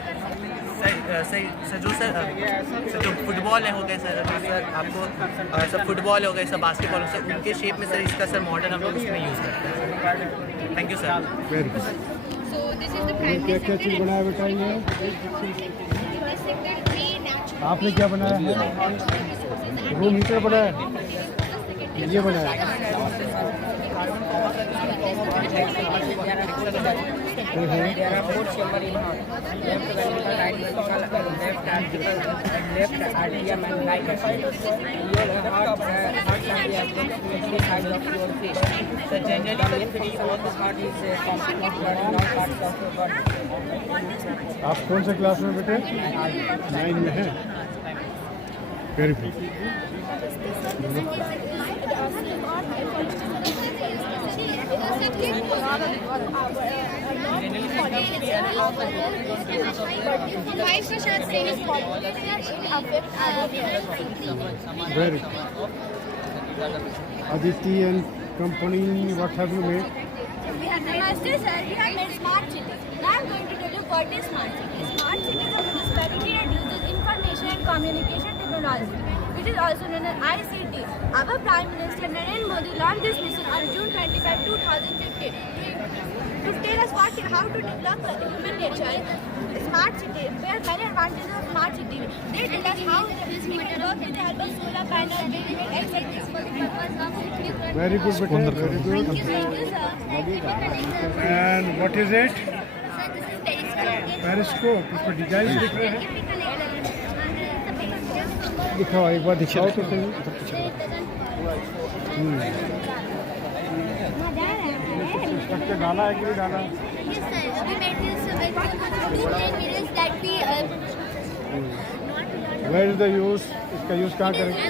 Sir जो football हो गए sir आपको sir football हो गए सर बास्केटबॉल सर उनके शेप में सर इसका सर मॉडल हम लोग इसमें यूज़ करते हैं। Thank you sir. क्या क्या चीज़ बनाया बेटा ये? आपने क्या बनाया? रूम हीटर बनाया, ये बनाया। There are 4 chambers in all. Left ventricle, right ventricle, left atrial, left atrium and right atrium. Your heart can be adjusted to any side of your face. So generally, the main function of the heart is pumping of blood in all parts of your body. आप कौन से class में बेटे? 9 में हैं। Very good. Very good. Aditi and company, what have you made? Namaste sir, we have made smart city. Now I'm going to tell you what is smart city. Smart city is a municipality that uses information and communication technology, which is also known as ICT. Our Prime Minister Narendra Modi launched this mission on June 25, 2015 to tell us how to develop human nature. Smart city, there are many advantages of smart city. They tell us how this meter works with the help of solar panel, etc. Very good बेटा, very good. And what is it? Periscope. इसमें design दिख रहे हैं, दिखाओ एक बार, दिखाओ तो सही। स्ट्रक्चर डाला है कि नहीं डाला? Where is the use? इसका यूज कहाँ करेंगे?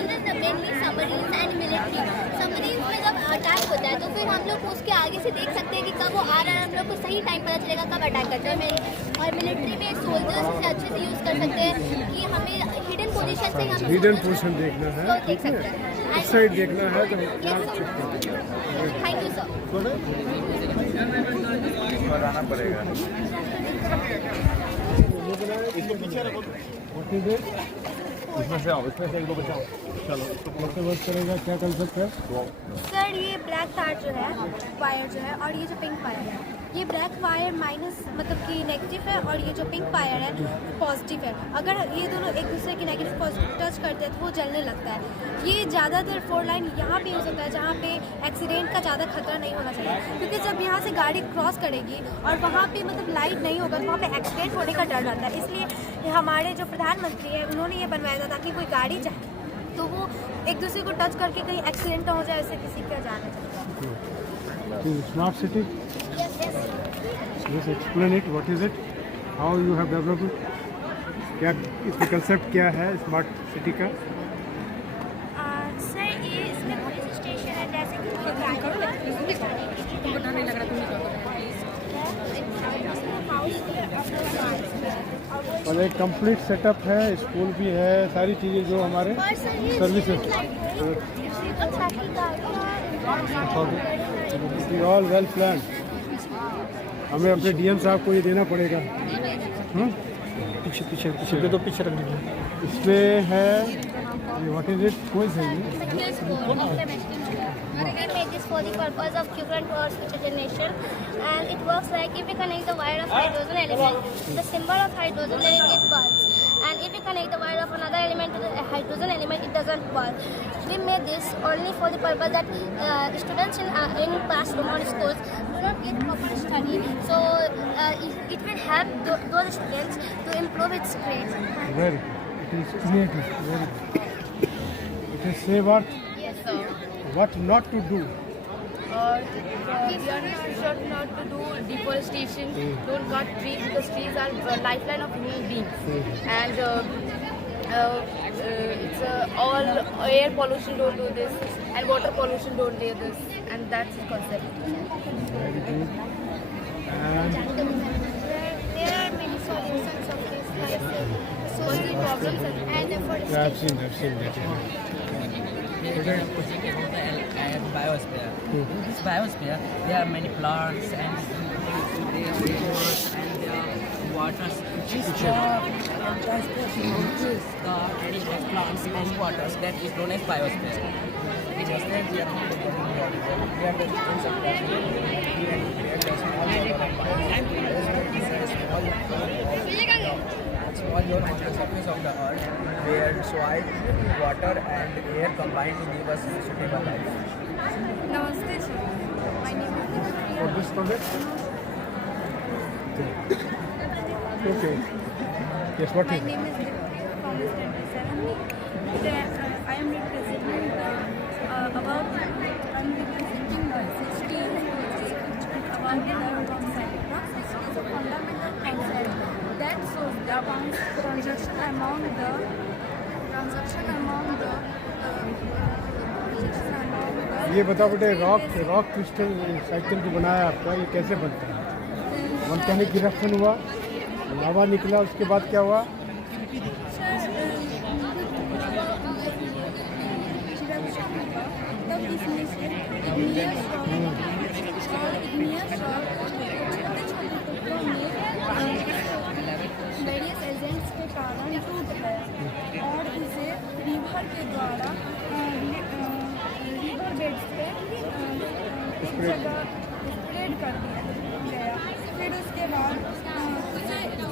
Submarine and military. सबमरीन में जब अटैक होता है तो फिर हम लोग उसके आगे से देख सकते हैं कि कब वो आ रहा है, हम लोग को सही टाइम पता चलेगा कब अटैक करते हैं। और मिलिट्री में सोल्जर्स से अच्छे से यूज़ कर सकते हैं कि हमें हिडन पोजीशन से हम हिडन पोजीशन देखना है, तो देख ठीक है, सकते हैं। इस साइड देखना है तो थैंक यू सर। बनाना पड़ेगा। इसको पीछे रखो। इसमें से आओ, इसमें से एक दो बचाओ। चलो इसको कैसे वर्क करेगा, क्या कर सकते हैं? सर ये ब्लैक तार जो है वायर जो है, और ये जो पिंक वायर है, ये ब्लैक वायर माइनस मतलब कि नेगेटिव है, और ये जो पिंक वायर है पॉजिटिव है। अगर ये दोनों एक दूसरे की नेगेटिव पॉजिटिव टच करते हैं तो वो जलने लगता है। ये ज़्यादातर 4 लाइन यहाँ पे हो सकता है जहाँ पे एक्सीडेंट का ज़्यादा खतरा नहीं होना चाहिए, क्योंकि जब यहाँ से गाड़ी क्रॉस करेगी और वहाँ पे मतलब लाइट नहीं होगा तो वहाँ पे एक्सीडेंट होने का डर रहता है। इसलिए हमारे जो प्रधानमंत्री हैं उन्होंने ये बनवाया था ताकि कोई गाड़ी जाए तो वो एक दूसरे को टच करके कहीं एक्सीडेंट ना हो जाए, उससे किसी का जान ना जाए। Smart city, yes, explain it, what is it, how you have developed it, क्या इसका कंसेप्ट क्या है स्मार्ट सिटी का? सर ये इसमें पुलिस स्टेशन है, जैसे कि कोई और एक कंप्लीट सेटअप है, स्कूल भी है, सारी चीज़ें जो हमारे सर्विसेज ऑल वेल प्लान। हमें अपने डीएम साहब को ये देना पड़ेगा। पीछे पीछे पीछे तो पीछे रख दीजिए। इसमें है व्हाट इज इट, कोई सही Images for the purpose of current towards future generation, and it works like if we connect the wire of hydrogen element to the symbol of hydrogen, then it bulbs, and if we connect the wire of another element to the hydrogen element, it doesn't bulb. We made this only for the purpose that students in classroom or schools do not get proper study, so it will help those students to improve its grades. Very good. It is creative. Very good. It is say what? Yes, sir. What not to do. We are sure not to do deforestation, don't cut trees, because trees are the lifeline of human beings. And it's all air pollution, don't do this, and water pollution, don't do this, and that's the concept. Very good. And there are many solutions of this, like solving problems and yeah, I've seen that. Biosphere. In this biosphere, there are many plants and waters. This transportation is the additional plants and waters that is known as biosphere. In this way, we are the difference of small zone on the surface of the earth where soil, water and air combine to give us suitable life. Namaste sir. My name is for this project? Okay. Yes, what My is it? name is from Standard 7. Today I am representing about the 16 about the concept. Proxy is a fundamental concept that shows the transaction among the ये बताओ बेटे, rock crystal cycle जो बनाया आपका, ये कैसे बनता है? वोल्केनिक इरप्शन हुआ, लावा निकला, उसके बाद क्या हुआ? तब इसमें से igneous rock वेरियस एजेंट्स के कारण टूट गया और इसे रिवर के द्वारा रिवर बेड्स पे जगह स्प्रेड कर दिया गया। फिर उसके बाद उसे जो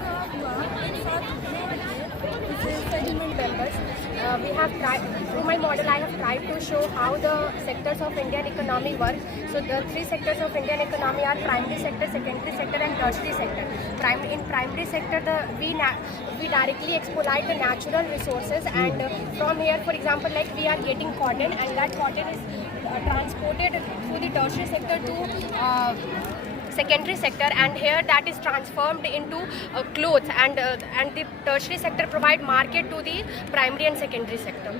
था हुआ Settlement members, we have tried, through my model I have tried to show how the sectors of Indian economy work. So the 3 sectors of Indian economy are primary sector, secondary sector and tertiary sector. In primary sector, we directly exploit the natural resources, and from here, for example, like we are getting cotton, and that cotton is transported through the tertiary sector to secondary sector, and here that is transformed into clothes, and the tertiary sector provide market to the primary and secondary sector.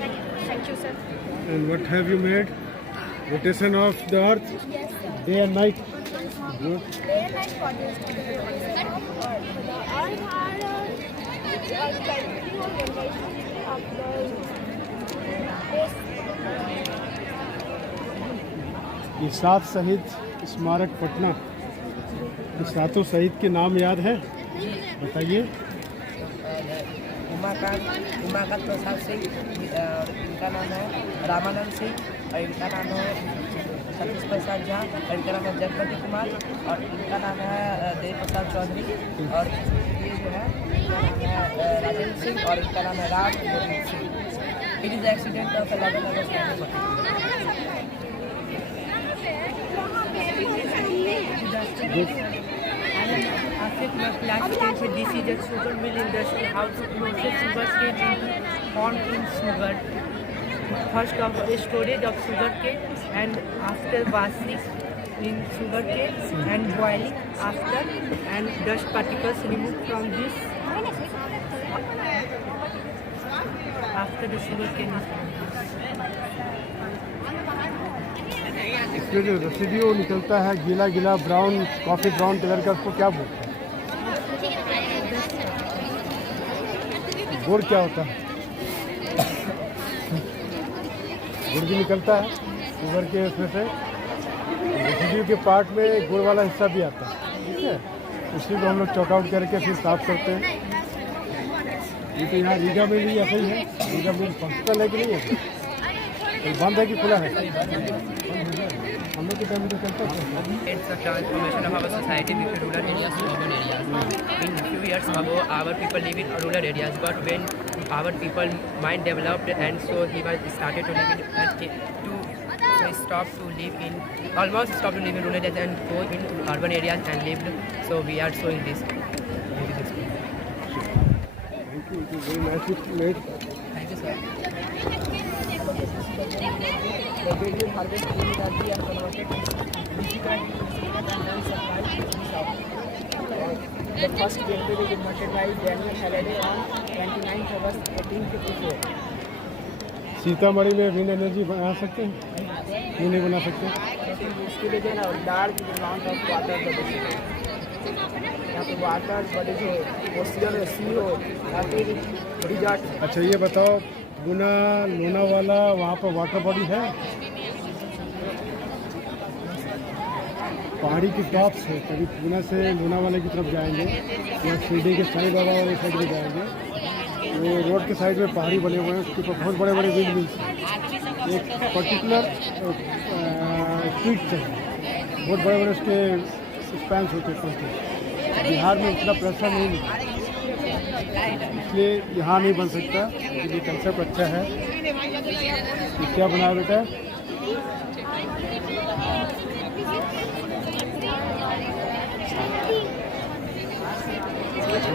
Thank you. Thank you, sir. And what have you made? Rotation of the earth, day and night. Good. Day and night photos. The earth had continual rotation of the ये 7 शहीद स्मारक पटना, ये 7 शहीद के नाम याद है? बताइए। उमाकांत प्रसाद सिंह, इनका नाम है रामानंद सिंह, और इनका नाम है सतीश प्रसाद झा, और इनका नाम है जगपति कुमार, और इनका नाम है देव प्रसाद चौधरी, और ये जो है इनका नाम है राजेंद्र सिंह, और इनका नाम है Ram Govind Singh. It is accident of 11 August 1940। Classification, this is a sugar mill industry, how to process sugar cane into corn in sugar. First of storage of sugar cane, and after washing in sugar cane and boiling after, and dust particles removed from this after the sugar cane is इसमें जो residue निकलता है गीला गीला brown, coffee brown colour का, उसको क्या बोलते हैं? गुड़ क्या होता है? गुड़ भी निकलता है शुगर के उसमें से, रेसिड्यू के पार्ट में गुड़ वाला हिस्सा भी आता है, ठीक है। उसी को हम लोग चॉक आउट करके फिर साफ करते हैं। ये तो यहाँ रीगा में भी ऐसा ही है। रीगा में फंक्शनल है कि नहीं है? बंद है कि खुला है? हम लोग के टाइम में तो चलता था। It's a transformation of our society between rural areas to urban areas. In few years ago, our people live in rural areas, but when our people mind developed, and so he was started to live in almost stop to live in rural areas and go in urban areas and lived. So we are showing this. Thank you. It is very nicely made. Thank you, sir. The building harvest clean energy and converted the first gateway was invented by Daniel Halliday on 29th August 1854. Sitamarhi में wind energy बना सकते हैं? क्यों नहीं बना सकते? उसके लिए जो है ना लार्ज अमाउंट ऑफ वाटर यहाँ पे वाटर बड़े जो ओशियन है, सी हो या फिर रिजॉर्ट। अच्छा ये बताओ, गुना लोनावाला वहाँ पर वाटर बॉडी है? पहाड़ी के टॉप से कभी पूना से लोनावाला की तरफ जाएंगे या शिरडी के साईं बाबा वाले साइड में जाएंगे, वो रोड के साइड में पहाड़ी बने हुए हैं, उसके ऊपर बहुत बड़े बड़े विंड मिल्स हैं। एक पर्टिकुलर स्पीड से बहुत बड़े बड़े उसके स्पैंस होते हैं। बिहार में उतना प्रेशर नहीं मिलता, इसलिए यहाँ नहीं बन सकता। लेकिन ये कंसेप्ट अच्छा है। ये क्या बनाया बेटा?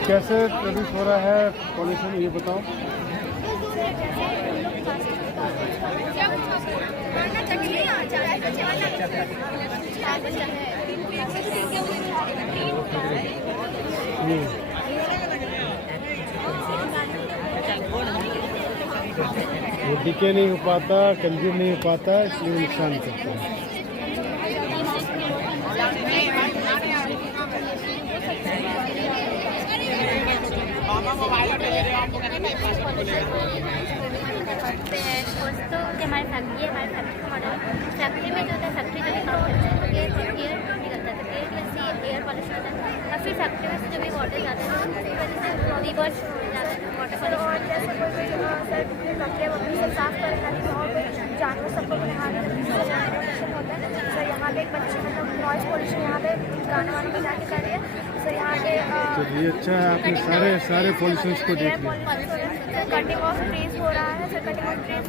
कैसे प्रदूषित हो रहा है पॉल्यूशन, ये बताओ। वो डिके नहीं हो पाता, कंज्यूम नहीं हो पाता, इसलिए नुकसान करता है। करते हैं दोस्तों कि हमारी फैक्ट्री का मॉडल। फैक्ट्री में जो होता है, फैक्ट्री जो निकलता है एयर निकलता है, तो एयर पॉल्यूशन होता है। और फिर फैक्ट्री में से जो भी वाटर जाते हैं उसकी वजह से रिवर्स हो जाता है वाटर पॉल्यूशन। और जैसे कोई सर कपड़े वपड़े सब साफ कर रखा है और जानवर सबको नहाने पॉल्यूशन होता है। सर यहाँ पे एक बच्चे मतलब नॉइज़ पॉल्यूशन यहाँ पे गाना वाना बजा के कर रही है। सर यहाँ पे चलिए अच्छा है, आपने सारे पॉल्यूशंस को देख लिया। कटिंग ऑफ ट्रीज हो रहा है sir, cutting of trees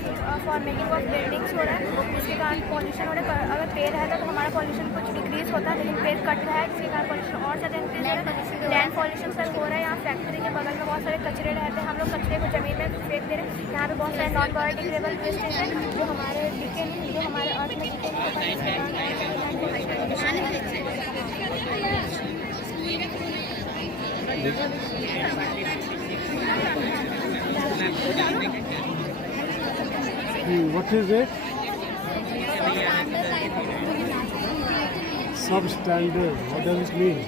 for making of buildings हो रहा है, जिसके कारण पॉल्यूशन हो रहा है। अगर पेड़ रहता तो हमारा पॉल्यूशन कुछ डिक्रीज होता है, लेकिन पेड़ कट रहा है जिसके कारण पॉल्यूशन और ज़्यादा इंक्रीज हो रहा है। लैंड पॉल्यूशन सर हो रहा है। यहाँ फैक्ट्री के बगल में बहुत सारे कचरे रहते हैं, हम लोग कचरे को ज़मीन में फेंक दे रहे हैं। यहाँ पे बहुत सारे नॉन बायोडिग्रेडेबल वेस्टेज हैं जो हमारे दिखे नहीं, जो हमारे अर्थ में दिखे नहीं। What is it? Substandard. What does it mean?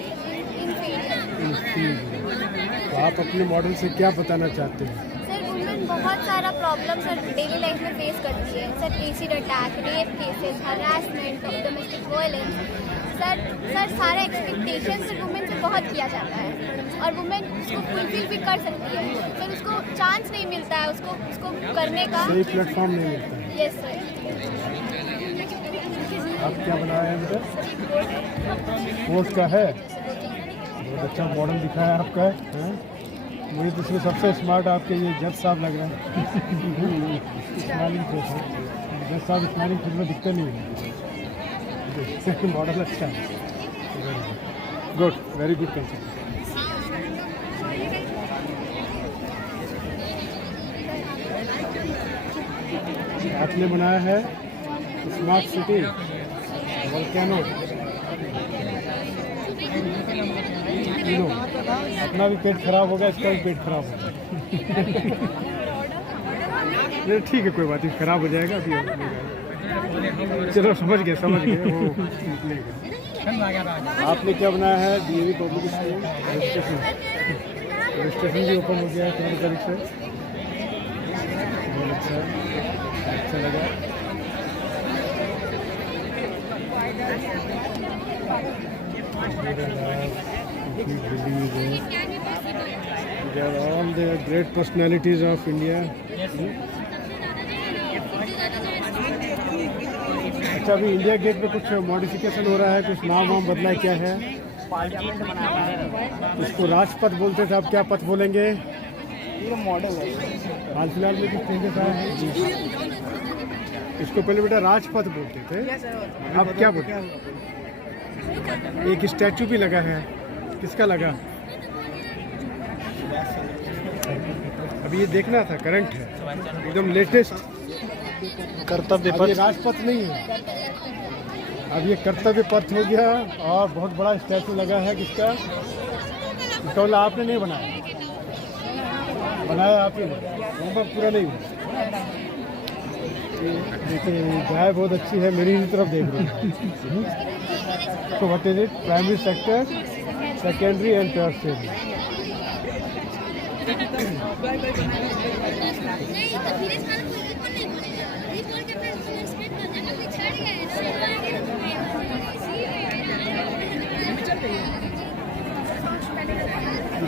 Inferior. तो आप अपने मॉडल से क्या बताना चाहते हैं? सर वुमेन बहुत सारा प्रॉब्लम सर डेली लाइफ में फेस करती है sir, acid attack, rape cases, harassment, domestic violence. Sir सारे एक्सपेक्टेशन से वुमेन से बहुत किया जाता है और वुमेन उसको फुलफिल भी कर सकती है सर, उसको चांस नहीं मिलता है उसको करने का सही प्लेटफॉर्म नहीं मिलता है। Yes sir. आप क्या बनाया है बेटा? कोर्ट का है, बहुत अच्छा मॉडल दिखाया आपका है। मुझे तो इसमें सबसे स्मार्ट आपके ये जज साहब लग रहे हैं। स्माइलिंग फेस है, जज साहब स्माइलिंग फेस में दिखते नहीं है। मॉडल अच्छा है, गुड, वेरी गुड कंसेप्ट। आपने बनाया है स्मार्ट सिटी, वोल्केनो। अपना भी पेट खराब हो गया, इसका भी पेट खराब हो गया। नहीं ठीक है, कोई बात नहीं, खराब हो जाएगा अभी। चलो समझ गए वो निकलेगा। आपने क्या बनाया है? डीएवी पब्लिक स्कूल रजिस्ट्रेशन भी ओपन हो गया है 3 तारीख से। बहुत अच्छा लगा। They are all the great personalities of India. अच्छा, अभी इंडिया गेट पे कुछ मॉडिफिकेशन हो रहा है, कुछ नाम वाम बदला है, क्या है? इसको राजपथ बोलते थे, अब क्या पथ बोलेंगे? ये मॉडल है। हाल फिलहाल में कुछ चेंजेस आए हैं। इसको पहले बेटा राजपथ बोलते थे, अब क्या बोलते हैं? एक स्टैचू भी लगा है, किसका लगा? अभी ये देखना था, करंट है, एकदम लेटेस्ट कर्तव्य पथ। राजपथ नहीं है, अब ये कर्तव्य पथ हो गया। और बहुत बड़ा स्टैचू लगा है, किसका? इसका आपने नहीं बनाया आपने, पूरा नहीं। देखिए गाय बहुत अच्छी है, मेरी ही तरफ देख रही है। So what is it? Primary sector, secondary and tertiary.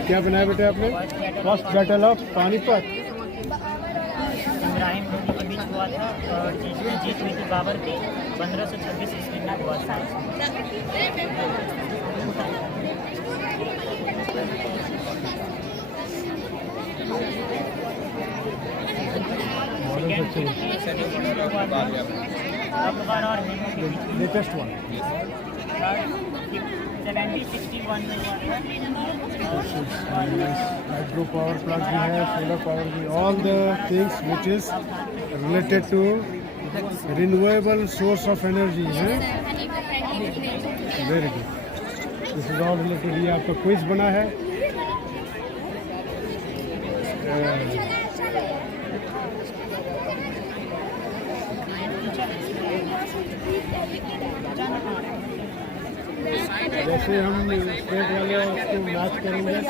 क्या बनाया बेटे आपने? First battle of Panipat. Ibrahim Lodhi के बीच हुआ था और जिसमें जीत हुई थी बाबर की 1526 ईस्वी में हुआ था। अकबर और लेटेस्ट वन 1761 में हुआ था। हाइड्रो पावर प्लांट भी है, सोलर पावर भी, all the things which is related to renewable source of energy है। Very good, this is all related. ये आपका क्विज बना है। जैसे हम स्टेट वाले उसको मैच करेंगे तो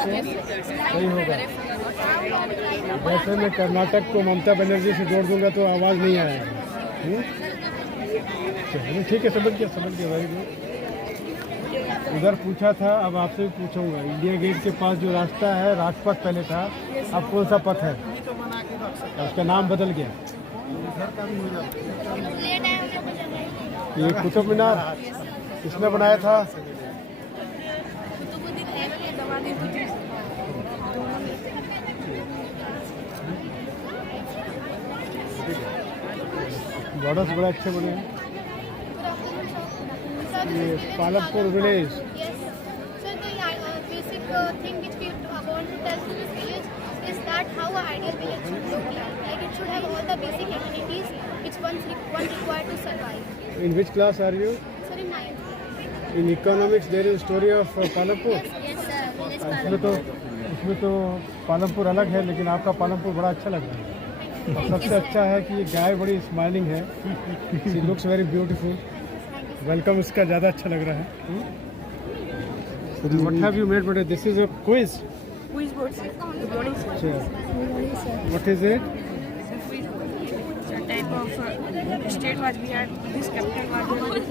सही होगा। जैसे मैं कर्नाटक को ममता बनर्जी से जोड़ दूंगा तो आवाज़ नहीं आएगी। चलिए ठीक है, समझ गया वेरी गुड। उधर पूछा था, अब आपसे भी पूछूंगा। इंडिया गेट के पास जो रास्ता है, राजपथ पहले था, अब कौन सा पथ है? उसका नाम बदल गया। ये कुतुब मीनार किसने बनाया था? बॉर्डर्स बड़े अच्छे बने हैं। ये Palampur village. In which class are you? Sir, in 9th. In economics there is story of Palampur. Yes sir. इसमें तो पालमपुर अलग है, लेकिन आपका पालमपुर बड़ा अच्छा लग रहा है। और सबसे अच्छा है कि ये गाय बड़ी स्माइलिंग है, she looks very beautiful. Welcome इसका ज़्यादा अच्छा लग रहा है। What have you made today? This is a quiz. Quiz board, sir. Good morning, sir. Sure. What is it? It's a type of state was we had, this capital was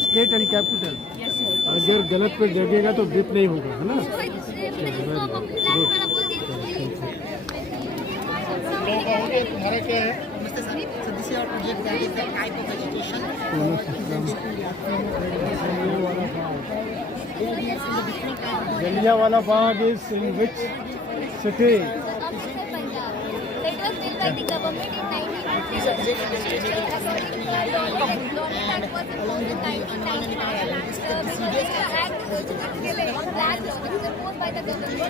state and capital. yes, sir. अगर गलत पे जगेगा तो whip नहीं होगा, है ना? तुम्हारा क्या है? Mr. Sir, so this is our project that is the type of vegetation. Jallianwala Bagh is in which city? That was built by the government in 1950. According to our law, that was imposed in 1999. That was imposed by the government.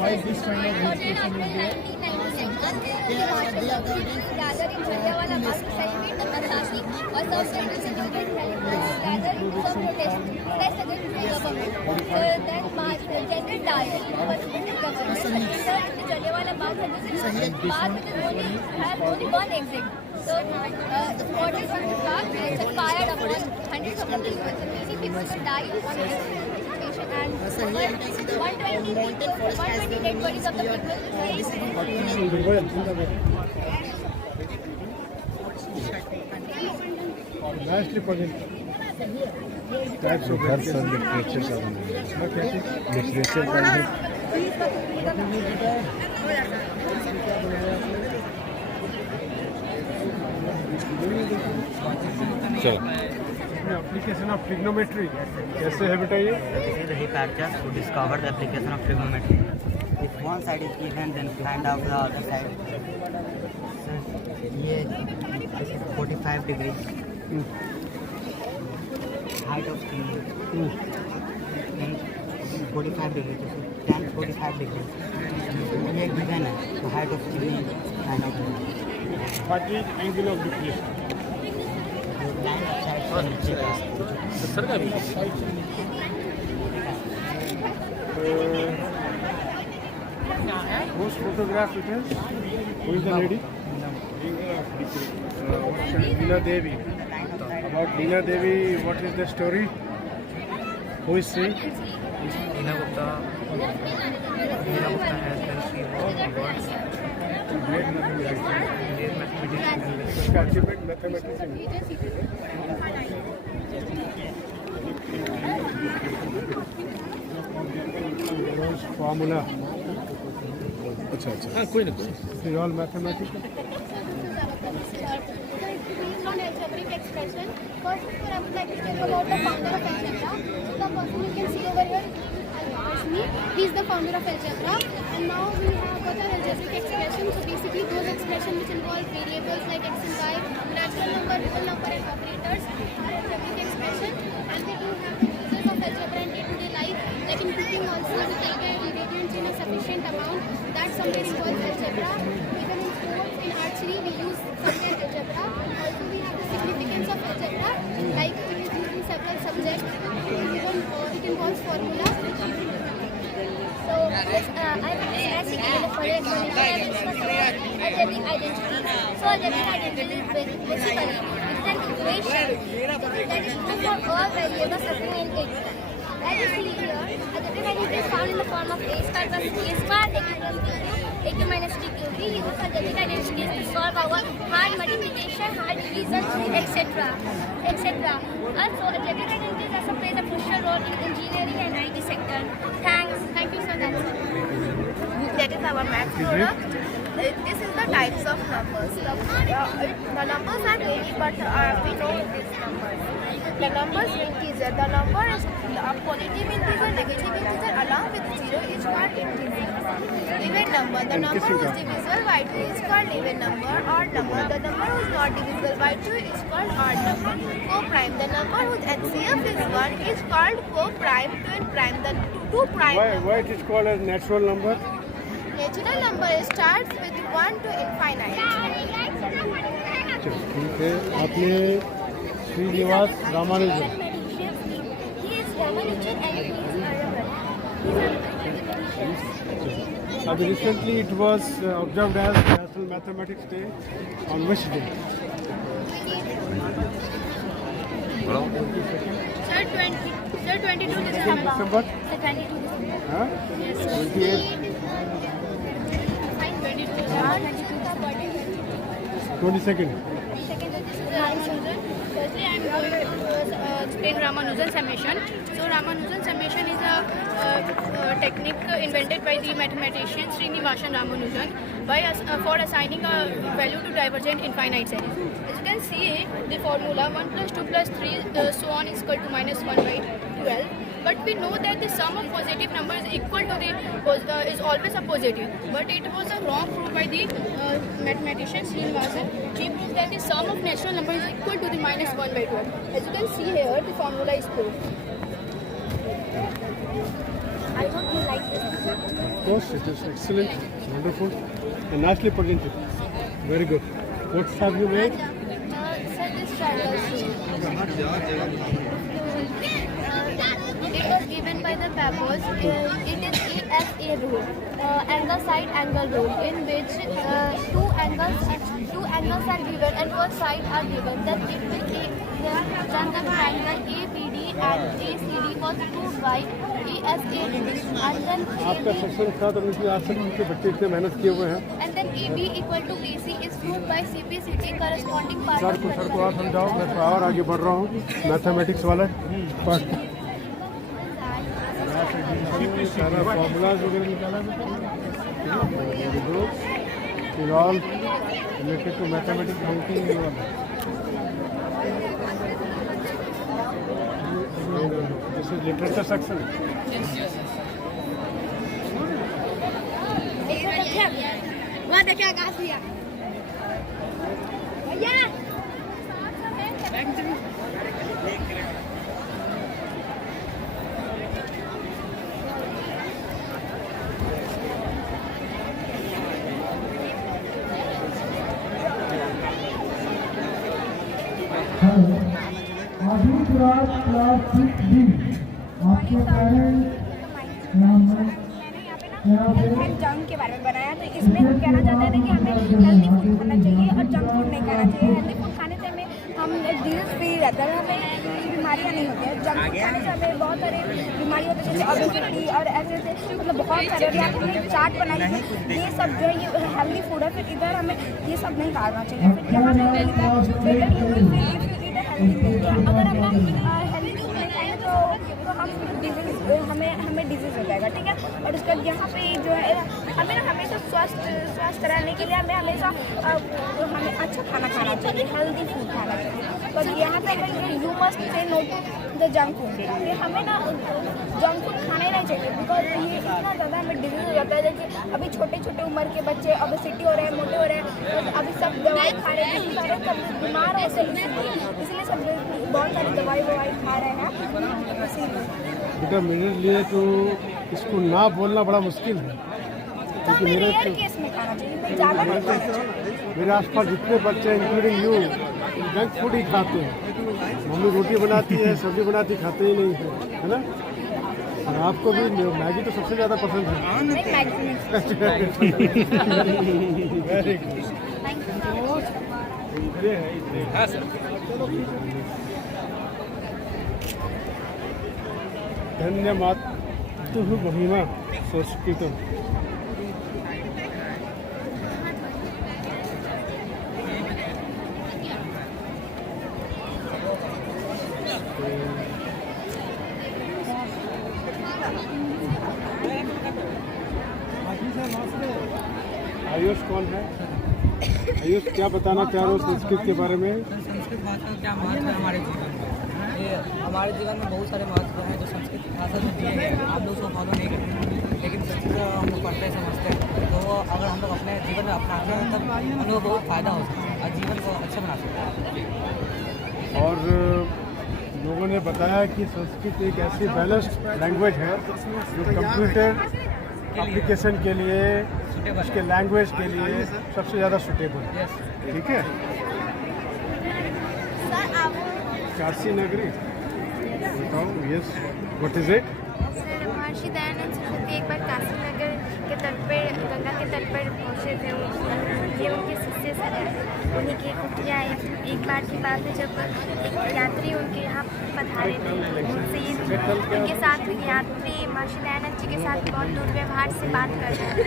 Why this kind of vegetation is there? Gathered in Jallianwala Bagh to celebrate the Baisakhi or some celebrated gathered in some protest against the government. So then general diet was in the government. So in the Jallianwala Bagh has only one exit. So the waters from the park is fired upon hundreds of the people. So many people will die on this occasion, and 120 dead bodies of the people Nicely put in. Types of घर सब literature का बना है, literature का है। चलो application of trigonometry कैसे है बेटा ये? This is the hip actor to discover the application of trigonometry. If one side is even, then find out the other side. So, this is 45 degrees. Height of screen. And 45 degrees. Tan 45 degrees. ये given है, तो height of screen find out. What is angle of deflection? Whose photograph it is? Who is the lady? Leela Devi. About Leela Devi, what is the story? Who is she? Leela Gupta has been she won awards. Great mathematician. उसका achievement mathematician. Formula. अच्छा अच्छा। हाँ कोई ना। This is all mathematical. On algebraic expression. First, I would like to talk about the founder of algebra. The person you can see over here is me. He is the founder of algebra. And now we have other algebraic expressions. So basically, those expressions which involve variables like x and y, natural number, real number, and operators are algebraic expressions. And they do have the uses of algebra in day-to-day life, like in cooking also. We take ingredients in a sufficient amount. That somewhere involves algebra. Even in sports, in archery, we use somewhere algebra. Also, we have the significance of algebra, like it is used in several subjects. It involves formula. So, I will discuss it in the further explanation. Algebraic identity. So, algebraic identity is basically it's an equation that is true for all variables occurring in it. As you see here, algebraic identity is found in the form of a square plus b square, a plus b cube, a cube minus b cube. We use algebraic identities to solve our hard multiplication, hard division, etc. Also, algebraic identities also plays a crucial role in engineering and IT sector. Thank you so much. That is our math product. This is the types of numbers. The numbers are many, but we know these numbers. The numbers integer. The number is a positive integer, negative integer, along with 0 is called integer. Even number. The number whose divisible by 2 is called even number. Odd number. The number who is not divisible by 2 is called odd number. Co-prime. The number whose HCF is 1 is called co-prime. Twin prime. The two prime. Why it is called as natural number? Natural number starts with 1 to infinite. ठीक है, आपने Srinivasa Ramanujan. He is Ramanujan and he is Aravan. अभी recently it was observed as National Mathematics Day on which day? Sir, 22 December. December? Sir, 22 December. Huh? Yes, sir. 28th, Fine, 22 December. 22nd. Second, this is Ramanujan. Firstly, I am going to explain Ramanujan summation. So, Ramanujan summation is a technique invented by the mathematician Srinivasan Ramanujan for assigning a value to divergent infinite series. As you can see, the formula 1 plus 2 plus 3 so on is equal to minus 1 by 12. But we know that the sum of positive numbers equal to the is always a positive. But it was a wrong proof by the mathematician Srinivasan. He proved that the sum of natural numbers is equal to the minus 1 by 12. As you can see here, the formula is proved. I hope you like this. Of course, it is excellent, wonderful, and nicely presented. Very good. What have you made? Sir, this it was given by the Papers. It is ESA rule, angle side angle rule, in which two angles are given and one side are given. Then the triangle ABD and ACD was proved by ESA rule. And then आपका section था तो मुझे आज तक उनके बच्चे इतने मेहनत किए हुए हैं. and then AB equal to AC is proved by CPCT corresponding part of sir को आप समझाओ. मैं थोड़ा और आगे बढ़ रहा हूँ मैथमेटिक्स वाला पार्ट. सारा फॉर्मूलाज वगैरह निकाला it all related to mathematics banking. This is literature section. वहाँ देखिए आकाश भैया. भैया जंक के बारे में बनाया. तो इसमें हम कहना चाहते हैं कि हमें हेल्दी फूड खाना चाहिए और जंक फूड नहीं खाना चाहिए. हेल्दी फूड खाने से हम डिजीज फ्री रहते हैं, हमें बीमारियाँ नहीं होती हैं. जंक फूड खाने से हमें बहुत सारी बीमारी होती है, जैसे ओबेसिटी और ऐसे ऐसे मतलब बहुत सारे. और आपने चाट बनाई है, ये सब जो है ये हेल्दी फूड है. फिर इधर हमें ये सब नहीं खाना चाहिए. फिर यहाँ पे मिलता है better you will feel if you eat a healthy food. अगर हम हेल्दी फूड नहीं खाएंगे तो हम डिजीज हमें डिजीज हो जाएगा. ठीक है. और उसके बाद यहाँ पे जो है हमें हमेशा स्वस्थ रहने के लिए हमें हमेशा हमें अच्छा खाना खाना चाहिए, हेल्दी फूड खाना चाहिए. पर यहाँ पे you must say no to the junk food. हमें ना जंक फूड खाना ही नहीं चाहिए बिकॉज ये इतना ज़्यादा हमें डिजीज हो जाता है. जैसे अभी छोटे छोटे उम्र के बच्चे ओबेसिटी हो रहे हैं, मोटे हो रहे हैं. तो अभी सब दवाई खा रहे हैं, सब बीमार होते हैं. इसलिए सब बहुत सारी दवाई खा रहे हैं. बेटा मेरे लिए तो इसको ना बोलना बड़ा मुश्किल है, क्योंकि मेरे आसपास जितने बच्चे हैं इंक्लूडिंग यू जंक फूड ही खाते हैं. मम्मी रोटी बनाती है, सब्जी बनाती, खाते ही नहीं है, है ना. और आपको भी मैगी तो सबसे ज़्यादा पसंद है. Very good. धन्यवाद महिमा संस्कृत. आयुष कौन है? आयुष क्या बताना चाह रहे हो संस्कृत के बारे में? संस्कृत भाषा का क्या महत्व है हमारे जीवन में? ये हमारे जीवन में बहुत सारे महत्व हैं जो संस्कृत भाषा में दिए गए हैं. आप लोग उसको फॉलो नहीं करते, लेकिन संस्कृत हम लोग पढ़ते समझते हैं. तो वो अगर हम लोग अपने जीवन में अपनाते हैं तब हम लोग को बहुत फ़ायदा हो सकता है और जीवन को अच्छा बना सकते हैं. और लोगों ने बताया कि संस्कृत एक ऐसी बैलेंस्ड लैंग्वेज है जो कंप्यूटर एप्लीकेशन के लिए, उसके लैंग्वेज के लिए सबसे ज़्यादा सूटेबल है. ठीक है. काशी नगरी बताओ. Yes, what is it? Sir Maharshi Dayanand Saraswati एक बार काशी नगर के के तट पर गंगा के तट पर पहुँचे थे। ये उनके शिष्य सर हैं, उन्हीं की कुटिया एक बार की बात है जब एक यात्री उनके यहाँ पधारे थे। उनके साथ यात्री माँ दयानंद जी के साथ बहुत दुर्व्यवहार से बात कर रहे थे।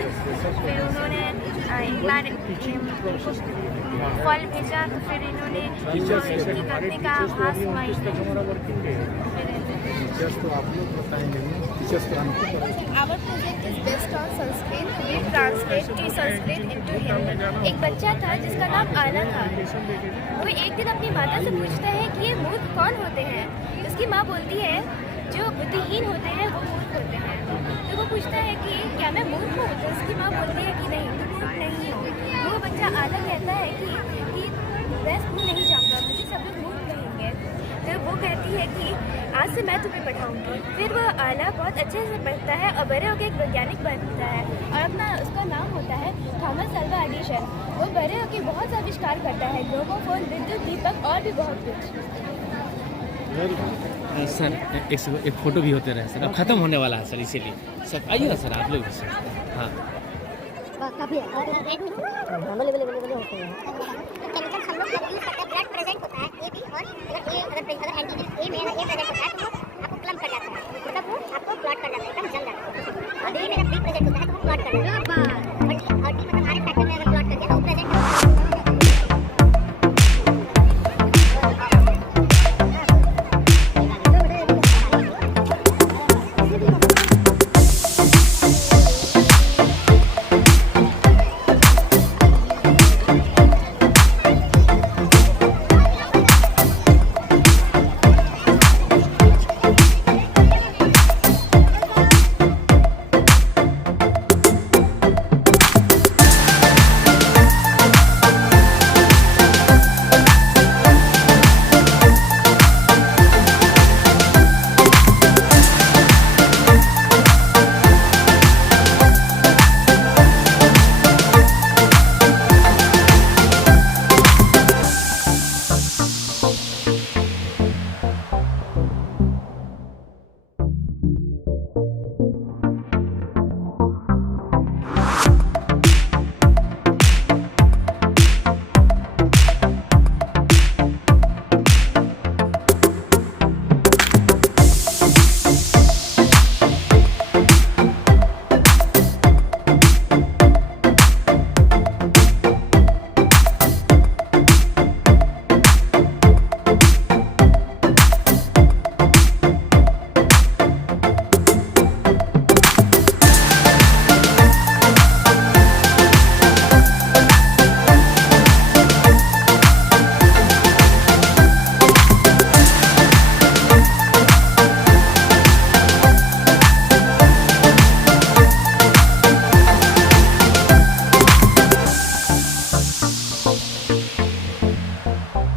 फिर उन्होंने एक बार फल भेजा तो फिर इन्होंने इसकी करने का आभास हुआ। Our project is based on Sanskrit. We translate the Sanskrit into Hindi. एक बच्चा था जिसका नाम आला था। वो एक दिन अपनी माता से पूछता है कि ये मूर्ख कौन होते हैं। उसकी माँ बोलती है जो बुद्धिहीन होते हैं वो मूर्ख होते हैं। तो वो पूछता है कि क्या मैं मूर्ख हूँ? तो उसकी माँ बोलती है कि नहीं, तुम मूर्ख नहीं हो। वो बच्चा आला कहता है कि मैं स्कूल नहीं जाऊँगा, मुझे सब लोग मूर्ख कहेंगे। तो वो कहती है कि आज से मैं तुम्हें पढ़ाऊँगी। फिर वो आला बहुत अच्छे से पढ़ता है और बड़े होकर एक वैज्ञानिक बनता है और उसका नाम होता है थॉमस अल्वा एडिसन। वो बड़े होकर बहुत सा आविष्कार करता है, ग्लोबोफोन, विद्युत दीपक और भी बहुत कुछ। सर एक फोटो भी होते रहे सर, अब खत्म होने वाला है सर, इसीलिए सर आइए ना सर आप लोग भी सर। हाँ काफी केमिकल्स हम लोग यूज करते हैं, ब्लड प्रेजेंट होता है ए बी, और अगर एंटीबॉडी ए में ए प्रेजेंट होता है तो वो आपको क्लम्प कर जाता है, मतलब वो आपको क्लॉट कर जाता है, एकदम जल जाता है। और बी में बी प्रेजेंट होता है तो वो क्लॉट कर जाता है।